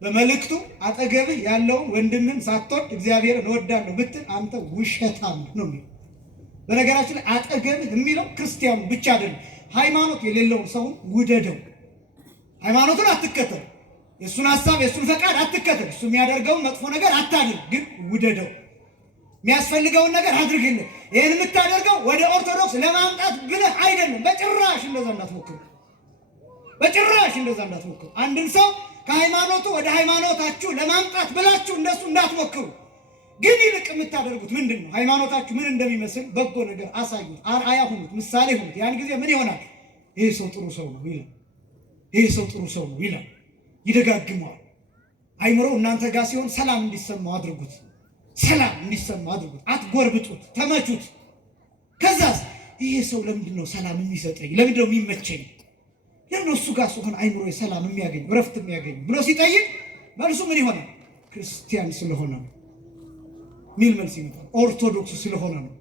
በመልእክቱ፣ አጠገብህ ያለውን ወንድምህን ሳትወድ እግዚአብሔርን እወዳለሁ ብትል አንተ ውሸታም ነው የሚለው። በነገራችን ላይ አጠገብህ የሚለው ክርስቲያኑ ብቻ አይደለም። ሃይማኖት የሌለውን ሰውን ውደደው። ሃይማኖቱን አትከተል፣ የእሱን ሀሳብ የእሱን ፈቃድ አትከተል፣ እሱ የሚያደርገውን መጥፎ ነገር አታድርግ፣ ግን ውደደው። የሚያስፈልገውን ነገር አድርግልን። ይህን የምታደርገው ወደ ኦርቶዶክስ ለማምጣት ብለህ አይደለም። በጭራሽ እንደዛ እንዳትሞክሩ፣ በጭራሽ እንደዛ እንዳትሞክሩ። አንድን ሰው ከሃይማኖቱ ወደ ሃይማኖታችሁ ለማምጣት ብላችሁ እንደሱ እንዳትሞክሩ። ግን ይልቅ የምታደርጉት ምንድን ነው? ሃይማኖታችሁ ምን እንደሚመስል በጎ ነገር አሳዩት፣ አርአያ ሁኑት፣ ምሳሌ ሁኑት። ያን ጊዜ ምን ይሆናል? ይሄ ሰው ጥሩ ሰው ነው ይላል። ይሄ ሰው ጥሩ ሰው ነው ይላል። ይደጋግመዋል። አይምሮ እናንተ ጋር ሲሆን ሰላም እንዲሰማው አድርጉት። ሰላም እንዲሰማው አድርጉት። አትጎርብጡት፣ ተመቹት። ከዛስ ይሄ ሰው ለምንድን ነው ሰላም የሚሰጠኝ? ለምንድን ነው የሚመቸኝ? ለምን እሱ ጋር ሲሆን አይምሮ ሰላም የሚያገኝ እረፍት የሚያገኝ ብሎ ሲጠይቅ መልሱ ምን ይሆናል? ክርስቲያን ስለሆነ ነው ሚል መልስ ይመጣል። ኦርቶዶክስ ስለሆነ ነው፣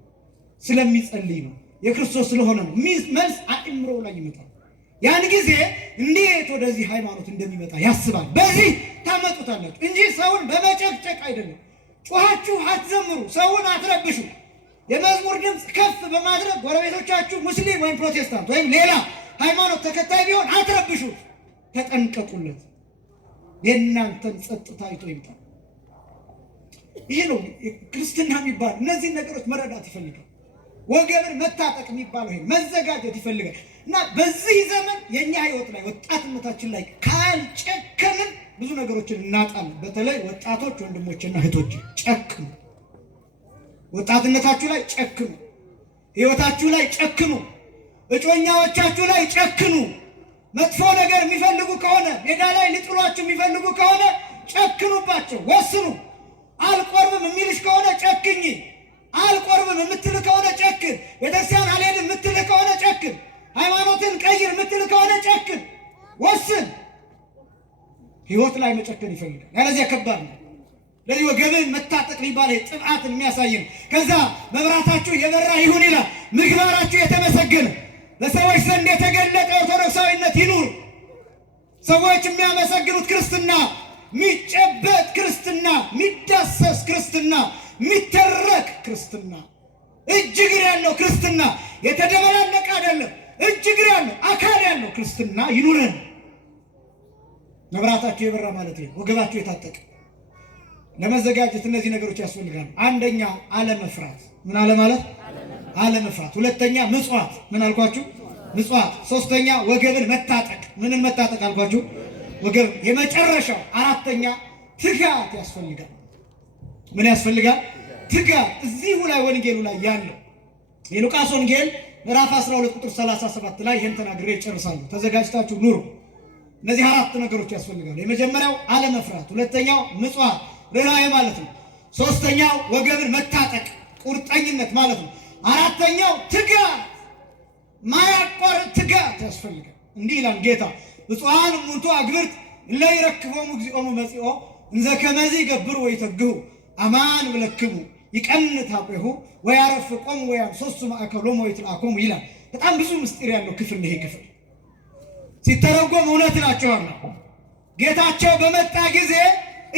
ስለሚጸልይ ነው፣ የክርስቶስ ስለሆነ ነው መልስ አእምሮ ላይ ይመጣል። ያን ጊዜ እንዴት ወደዚህ ሃይማኖት እንደሚመጣ ያስባል። በዚህ ታመጡታላችሁ እንጂ ሰውን በመጨቅጨቅ አይደለም። ጮኻችሁ አትዘምሩ፣ ሰውን አትረብሹ። የመዝሙር ድምፅ ከፍ በማድረግ ጎረቤቶቻችሁ ሙስሊም ወይም ፕሮቴስታንት ወይም ሌላ ሃይማኖት ተከታይ ቢሆን አትረብሹት፣ ተጠንቀቁለት። የእናንተን ጸጥታ አይቶ ይምጣል። ይሄ ነው ክርስትና የሚባል። እነዚህን ነገሮች መረዳት ይፈልጋል። ወገብን መታጠቅ የሚባለው ይሄ መዘጋጀት ይፈልጋል። እና በዚህ ዘመን የኛ ህይወት ላይ ወጣትነታችን ላይ ካልጨከምን ብዙ ነገሮችን እናጣለን። በተለይ ወጣቶች ወንድሞችና እህቶች ጨክኑ። ወጣትነታችሁ ላይ ጨክኑ። ህይወታችሁ ላይ ጨክኑ። እጮኛዎቻችሁ ላይ ጨክኑ። መጥፎ ነገር የሚፈልጉ ከሆነ ሜዳ ላይ ሊጥሏችሁ የሚፈልጉ ከሆነ ጨክኑባቸው፣ ወስኑ። አልቆርብም የሚልሽ ከሆነ ጨክኝ። አልቆርብም የምትል ከሆነ ጨክን። ቤተክርስቲያን አልሄድም የምትል ከሆነ ጨክን። ሃይማኖትን ቀይር የምትል ከሆነ ጨክን፣ ወስን። ህይወት ላይ መጨከን ይፈልጋል። ያለዚያ ከባድ ነው። ለዚህ ወገብን መታጠቅ ሊባል ጥብዓትን የሚያሳይ ነው። ከዛ መብራታችሁ የበራ ይሁን ይላል፣ ምግባራችሁ የተመሰገነ ለሰዎች ዘንድ የተገለጠ ኦርቶዶክሳዊነት ይኑር። ሰዎች የሚያመሰግኑት ክርስትና፣ የሚጨበጥ ክርስትና፣ የሚዳሰስ ክርስትና፣ የሚተረክ ክርስትና፣ እጅ እግር ያለው ክርስትና፣ የተደበላለቀ አይደለም፣ እጅ እግር ያለው አካል ያለው ክርስትና ይኑረን። መብራታችሁ የበራ ማለት ነው። ወገባችሁ የታጠቀ ለመዘጋጀት እነዚህ ነገሮች ያስፈልጋሉ። አንደኛ አለመፍራት። ምን አለ ማለት? አለመፍራት። ሁለተኛ ምጽዋት። ምን አልኳችሁ? ምጽዋት። ሶስተኛ ወገብን መታጠቅ። ምንን መታጠቅ አልኳችሁ? ወገብ። የመጨረሻው አራተኛ ትጋት ያስፈልጋል። ምን ያስፈልጋል? ትጋት። እዚሁ ላይ ወንጌሉ ላይ ያለው የሉቃስ ወንጌል ምዕራፍ 12 ቁጥር 37 ላይ ይህን ተናግሬ እጨርሳለሁ። ተዘጋጅታችሁ ኑሩ። እነዚህ አራት ነገሮች ያስፈልጋሉ። የመጀመሪያው አለመፍራት፣ ሁለተኛው ምጽዋት ርኅራኄ ማለት ነው፣ ሶስተኛው ወገብን መታጠቅ ቁርጠኝነት ማለት ነው፣ አራተኛው ትጋት ማያቋርጥ ትጋት ያስፈልጋል። እንዲህ ይላል ጌታ ብፁዓን እሙንቱ አግብርት እለ ይረክቦሙ እግዚኦሙ መጺኦ እንዘ ከመዚ ይገብሩ ወይተግሁ አማን ብለክሙ ይቀንት አቁሁ ወያረፍቆሙ ወያንሶሱ ማእከሎሙ ወይትልአኮሙ ይላል። በጣም ብዙ ምስጢር ያለው ክፍል ይሄ ክፍል ሲተረጎም እውነት እላችኋለሁ ጌታቸው በመጣ ጊዜ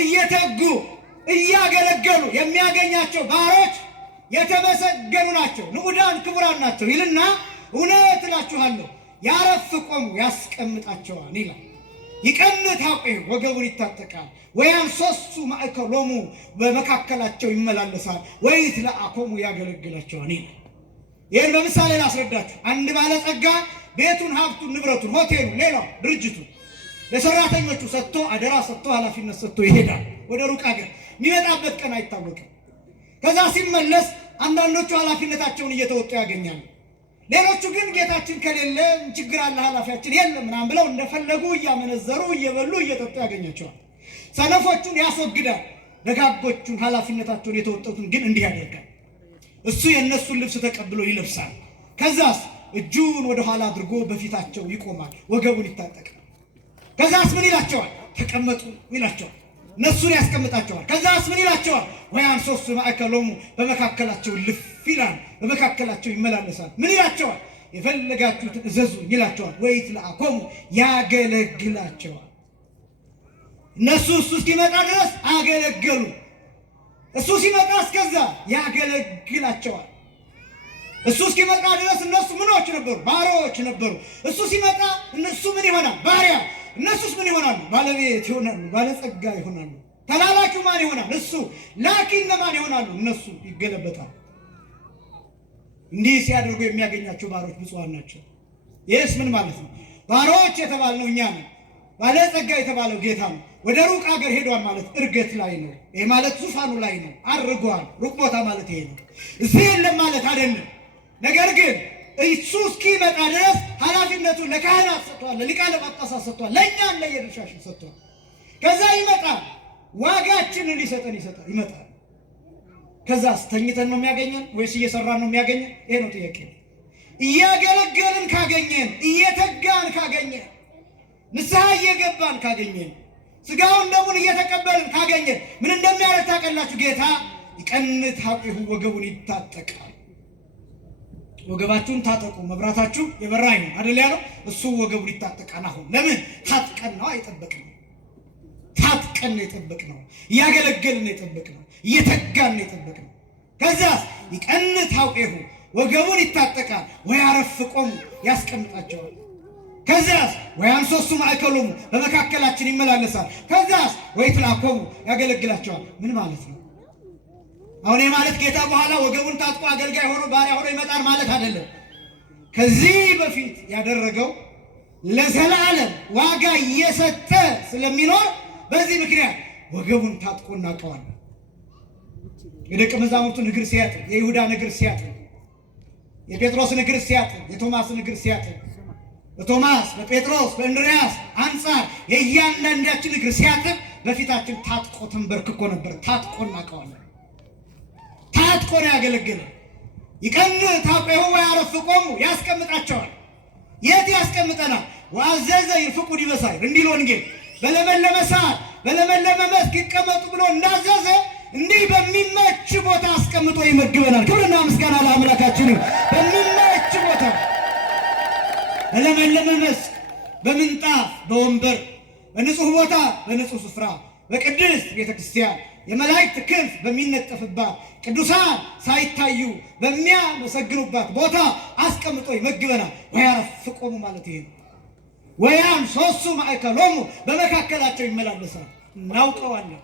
እየተጉ እያገለገሉ የሚያገኛቸው ባሮች የተመሰገኑ ናቸው፣ ንዑዳን ክቡራን ናቸው ይልና እውነት እላችኋለሁ ያረፍቆሙ ያስቀምጣቸዋል ይላል። ይቀንት አቁሁ ወገቡን ይታጠቃል፣ ወያንሶሱ ማእከሎሙ በመካከላቸው ይመላለሳል፣ ወይትልአኮሙ ያገለግላቸዋል ይላል። ይህን በምሳሌ ላስረዳችሁ። አንድ ባለጸጋ ቤቱን፣ ሀብቱን፣ ንብረቱን፣ ሆቴሉን፣ ሌላው ድርጅቱን ለሰራተኞቹ ሰጥቶ አደራ ሰጥቶ ኃላፊነት ሰጥቶ ይሄዳል ወደ ሩቅ ሀገር። የሚመጣበት ቀን አይታወቅም። ከዛ ሲመለስ አንዳንዶቹ ኃላፊነታቸውን እየተወጡ ያገኛሉ። ሌሎቹ ግን ጌታችን ከሌለ ችግር አለ ኃላፊያችን የለም ምናምን ብለው እንደፈለጉ እያመነዘሩ እየበሉ እየጠጡ ያገኛቸዋል። ሰነፎቹን ያስወግዳል። ደጋጎቹን ኃላፊነታቸውን የተወጡትን ግን እንዲህ ያደርጋል። እሱ የእነሱን ልብስ ተቀብሎ ይለብሳል። ከዛስ እጁን ወደ ኋላ አድርጎ በፊታቸው ይቆማል፣ ወገቡን ይታጠቃል። ከዛስ ምን ይላቸዋል? ተቀመጡ ይላቸዋል። እነሱን ያስቀምጣቸዋል። ከዛስ ምን ይላቸዋል? ወያንሶሱ ማእከሎሙ በመካከላቸው ልፍ ይላል፣ በመካከላቸው ይመላለሳል። ምን ይላቸዋል? የፈለጋችሁትን እዘዙ ይላቸዋል። ወይትልአኮሙ ያገለግላቸዋል። እነሱ እሱ እስኪመጣ ድረስ አገለገሉ። እሱ ሲመጣ እስከዛ ያገለግላቸዋል። እሱ እስኪመጣ ድረስ እነሱ ምኖች ነበሩ? ባሪያዎች ነበሩ። እሱ ሲመጣ እነሱ ምን ይሆናል? ባሪያ። እነሱስ ምን ይሆናሉ? ባለቤት ይሆናሉ፣ ባለጸጋ ይሆናሉ። ተላላኪው ማን ይሆናል? እሱ። ላኪ እነማን ይሆናሉ? እነሱ ይገለበጣል። እንዲህ ሲያደርጉ የሚያገኛቸው ባሮች ብፁዓን ናቸው። ይህስ ምን ማለት ነው? ባሮች የተባልነው እኛ ነው። ባለጸጋ የተባለው ጌታ ነው። ወደ ሩቅ ሀገር ሄዷል ማለት እርገት ላይ ነው። ይሄ ማለት ዙፋኑ ላይ ነው፣ አርጓል። ሩቅ ቦታ ማለት ይሄ ነው። እዚህ የለም ማለት አይደለም። ነገር ግን እሱ እስኪመጣ ድረስ ኃላፊነቱን ለካህናት ሰጥቷል፣ ለሊቃነ ጳጳሳት ሰጥቷል፣ ለእኛም ለየድርሻችን ሰጥቷል። ከዛ ይመጣል፣ ዋጋችንን ሊሰጠን ይመጣል። ከዛስ ተኝተን ነው የሚያገኘን ወይስ እየሰራን ነው የሚያገኘን? ይሄ ነው ጥያቄ። እያገለገልን ካገኘን፣ እየተጋን ካገኘን፣ ንስሐ እየገባን ካገኘን፣ ስጋውን ደሙን እየተቀበልን ካገኘን ምን እንደሚያደርግ ታውቃላችሁ? ጌታ ይቀንት አቁሁ ወገቡን ይታጠቃል። ወገባችሁን ታጠቁ መብራታችሁ የበራ ይሁን አይደል ያለው? እሱ ወገቡን ይታጠቃል። አሁን ለምን? ታጥቀን ነው የጠበቅነው። ታጥቀን ነው የጠበቅነው። እያገለገልን ነው የጠበቅነው። እየተጋን ነው የጠበቅነው። ከዛስ ይቀንት አቁሁ ወገቡን ይታጠቃል፣ ወያረፍቆሙ ያስቀምጣቸዋል። ከዛስ ወያንሶሱ ማእከሎሙ በመካከላችን ይመላለሳል። ከዛስ ወይትልአኮሙ ያገለግላቸዋል። ምን ማለት ነው? አሁን የማለት ጌታ በኋላ ወገቡን ታጥቆ አገልጋይ ሆኖ ባሪያ ሆኖ ይመጣል ማለት አይደለም። ከዚህ በፊት ያደረገው ለዘላለም ዋጋ እየሰጠ ስለሚኖር በዚህ ምክንያት ወገቡን ታጥቆ እናውቀዋለን። የደቀ መዛሙርቱን እግር ሲያጥብ፣ የይሁዳን እግር ሲያጥብ፣ የጴጥሮስን እግር ሲያጥብ፣ የቶማስን እግር ሲያጥብ፣ በቶማስ በጴጥሮስ በእንድርያስ አንጻር የእያንዳንዳችን እግር ሲያጥብ በፊታችን ታጥቆ ተንበርክኮ ነበር። ታጥቆ እናውቀዋለን። ታጥቆ ነው ያገለገለ። ይቀንት አቁሁ ወያረፍቆሙ ያስቀምጣቸዋል። የት ያስቀምጠናል? ወአዘዘ ይርፍቁ ዲበ ሳዕር እንዲል ወንጌል በለመለመ ሰዓት በለመለመ መስክ ይቀመጡ ብሎ እንዳዘዘ እንዲህ በሚመች ቦታ አስቀምጦ ይመግበናል። ክብርና ምስጋና ለአምላካችን። በሚመች ቦታ በለመለመ መስክ፣ በምንጣፍ፣ በወንበር፣ በንጹህ ቦታ፣ በንጹህ ስፍራ፣ በቅድስት ቤተክርስቲያን የመላእክት ክንፍ በሚነጠፍባት ቅዱሳን ሳይታዩ በሚያመሰግኑባት ቦታ አስቀምጦ ይመግበናል። ወያረፍቆሙ ማለት ይሄ ነው። ወያን ሶስቱ ማእከሎሙ በመካከላቸው ይመላለሳል። እናውቀዋለን።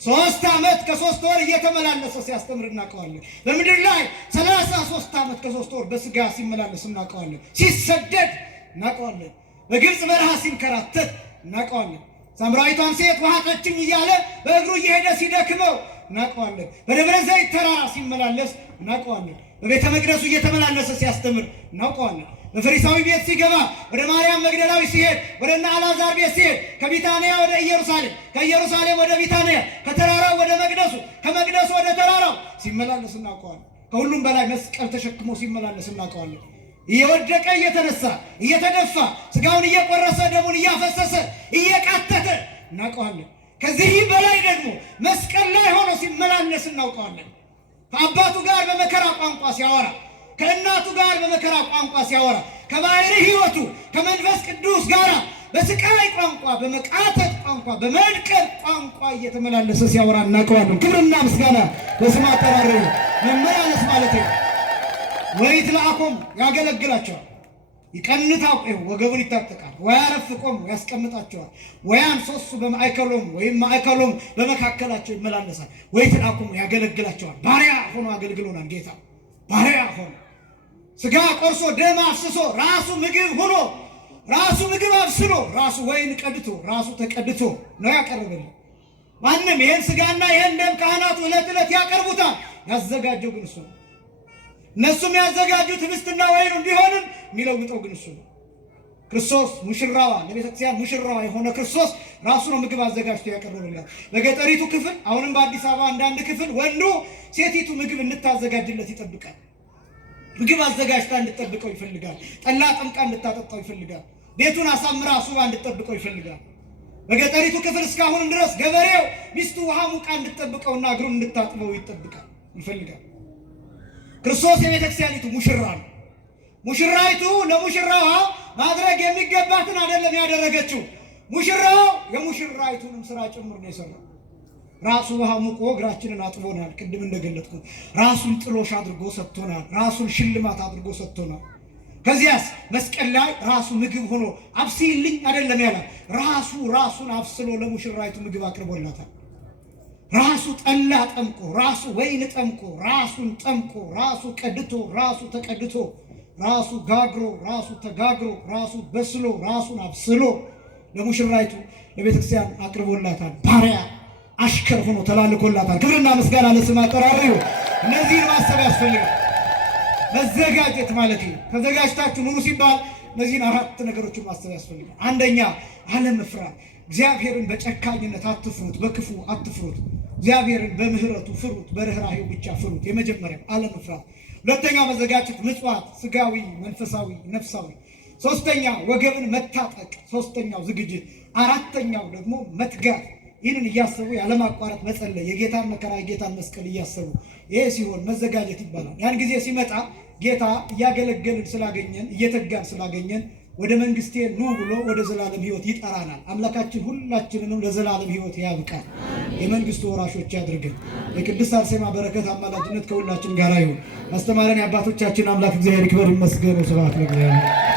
3 ዓመት ከ3 ወር እየተመላለሰ ሲያስተምር እናውቀዋለን። በምድር ላይ 33 ዓመት ከ3 ወር በስጋ ሲመላለስ እናውቀዋለን። ሲሰደድ እናውቀዋለን። በግብፅ በረሃ ሲንከራተት እናውቀዋለን። ሳምራዊቷን ሴት ውሃ ጠጭኝ እያለ በእግሩ እየሄደ ሲደክመው እናውቀዋለን። በደብረ ዘይት ተራራ ሲመላለስ እናውቀዋለን። በቤተ መቅደሱ እየተመላለሰ ሲያስተምር እናውቀዋለን። በፈሪሳዊ ቤት ሲገባ፣ ወደ ማርያም መግደላዊ ሲሄድ፣ ወደ እነ አልዓዛር ቤት ሲሄድ፣ ከቢታንያ ወደ ኢየሩሳሌም፣ ከኢየሩሳሌም ወደ ቢታንያ፣ ከተራራው ወደ መቅደሱ፣ ከመቅደሱ ወደ ተራራው ሲመላለስ እናውቀዋለን። ከሁሉም በላይ መስቀል ተሸክሞ ሲመላለስ እናውቀዋለን። እየወደቀ እየተነሳ እየተደፋ ስጋውን እየቆረሰ ደሙን እያፈሰሰ እየቃተተ እናውቀዋለን። ከዚህ በላይ ደግሞ መስቀል ላይ ሆኖ ሲመላለስ እናውቀዋለን። ከአባቱ ጋር በመከራ ቋንቋ ሲያወራ፣ ከእናቱ ጋር በመከራ ቋንቋ ሲያወራ፣ ከባሕሪ ሕይወቱ ከመንፈስ ቅዱስ ጋር በስቃይ ቋንቋ፣ በመቃተት ቋንቋ፣ በመድቀቅ ቋንቋ እየተመላለሰ ሲያወራ እናውቀዋለን። ክብርና ምስጋና በስመ አጠራር መመላለስ ማለት ነው። ወይትለአኮሙ ያገለግላቸዋል። ይቀንታው ወገቡን ይታጠቃል። ወያረፍቆሙ ያስቀምጣቸዋል። ወያንሶሱ በማእከሎሙ ወይም ማእከሎሙ በመካከላቸው ይመላለሳል። ወይትለአኮሙ ያገለግላቸዋል። ባሪያ ሆኖ አገልግሎናል ጌታ። ባሪያ ሆኖ ስጋ ቆርሶ ደም አፍስሶ ራሱ ምግብ ሆኖ ራሱ ምግብ አብስሎ ራሱ ወይን ቀድቶ ራሱ ተቀድቶ ነው ያቀርብልን። ማንም ይሄን ስጋና ይሄን ደም ካህናቱ ዕለት ዕለት ያቀርቡታል። ያዘጋጀው ግን እሱ ነው። እነሱም ያዘጋጁት ህብስትና ወይኑ እንዲሆንም የሚለውጠው ግን እሱ ነው። ክርስቶስ ሙሽራዋ፣ ለቤተክርስቲያን ሙሽራዋ የሆነ ክርስቶስ ራሱ ነው ምግብ አዘጋጅቶ ያቀርብላት። በገጠሪቱ ክፍል አሁንም በአዲስ አበባ አንዳንድ ክፍል ወንዱ ሴቲቱ ምግብ እንድታዘጋጅለት ይጠብቃል። ምግብ አዘጋጅታ እንድትጠብቀው ይፈልጋል። ጠላ ጠምቃ እንድታጠጣው ይፈልጋል። ቤቱን አሳምራ አሱባ እንድትጠብቀው ይፈልጋል። በገጠሪቱ ክፍል እስካሁን ድረስ ገበሬው ሚስቱ ውሃ ሙቃ እንድትጠብቀውና እግሩን እንድታጥበው ይፈልጋል። ክርስቶስ የቤተክርስቲያኒቱ ሙሽራ ነው። ሙሽራይቱ ለሙሽራዋ ማድረግ የሚገባትን አይደለም ያደረገችው። ሙሽራው የሙሽራይቱንም ስራ ጭምር ነው የሰራው። ራሱ ውሃ ሙቆ እግራችንን አጥቦናል። ቅድም እንደገለጥኩት ራሱን ጥሎሽ አድርጎ ሰጥቶናል። ራሱን ሽልማት አድርጎ ሰጥቶናል። ከዚያስ መስቀል ላይ ራሱ ምግብ ሆኖ አብስይልኝ አይደለም ያላት። ራሱን አብስሎ ለሙሽራይቱ ምግብ አቅርቦላታል። ራሱ ጠላ ጠምቆ፣ ራሱ ወይን ጠምቆ፣ ራሱን ጠምቆ፣ ራሱ ቀድቶ፣ ራሱ ተቀድቶ፣ ራሱ ጋግሮ፣ ራሱ ተጋግሮ፣ ራሱ በስሎ፣ ራሱን አብስሎ ለሙሽራይቱ ለቤተክርስቲያን አቅርቦላታል። ባሪያ አሽከር ሆኖ ተላልኮላታል። ክብርና ምስጋና ለስም አጠራሩ። እነዚህን ማሰብ ያስፈልጋል። መዘጋጀት ማለት ነው። ተዘጋጅታችሁ ኑሩ ሲባል እነዚህን 4 ነገሮችን ማሰብ ያስፈልጋል። አንደኛ አለመፍራት። እግዚአብሔርን በጨካኝነት አትፍሩት፣ በክፉ አትፍሩት። እግዚአብሔርን በምህረቱ ፍሩት፣ በርህራሄው ብቻ ፍሩት። የመጀመሪያው አለመፍራት። ሁለተኛው መዘጋጀት፣ ምጽዋት፣ ስጋዊ፣ መንፈሳዊ፣ ነፍሳዊ። ሶስተኛ ወገብን መታጠቅ፣ ሶስተኛው ዝግጅት። አራተኛው ደግሞ መትጋት። ይህንን እያሰቡ ያለማቋረጥ መጸለይ፣ የጌታን መከራ የጌታን መስቀል እያሰቡ። ይሄ ሲሆን መዘጋጀት ይባላል። ያን ጊዜ ሲመጣ ጌታ እያገለገልን ስላገኘን እየተጋን ስላገኘን ወደ መንግስቴ ኑ ብሎ ወደ ዘላለም ሕይወት ይጠራናል። አምላካችን ሁላችንንም ለዘላለም ሕይወት ያብቃል። የመንግስቱ ወራሾች ያድርገን። የቅድስት አርሴማ በረከት አማላጅነት ከሁላችን ጋር ይሁን። አስተማረን የአባቶቻችን አምላክ እግዚአብሔር ይክበር ይመስገን። ስብሐት ለእግዚአብሔር።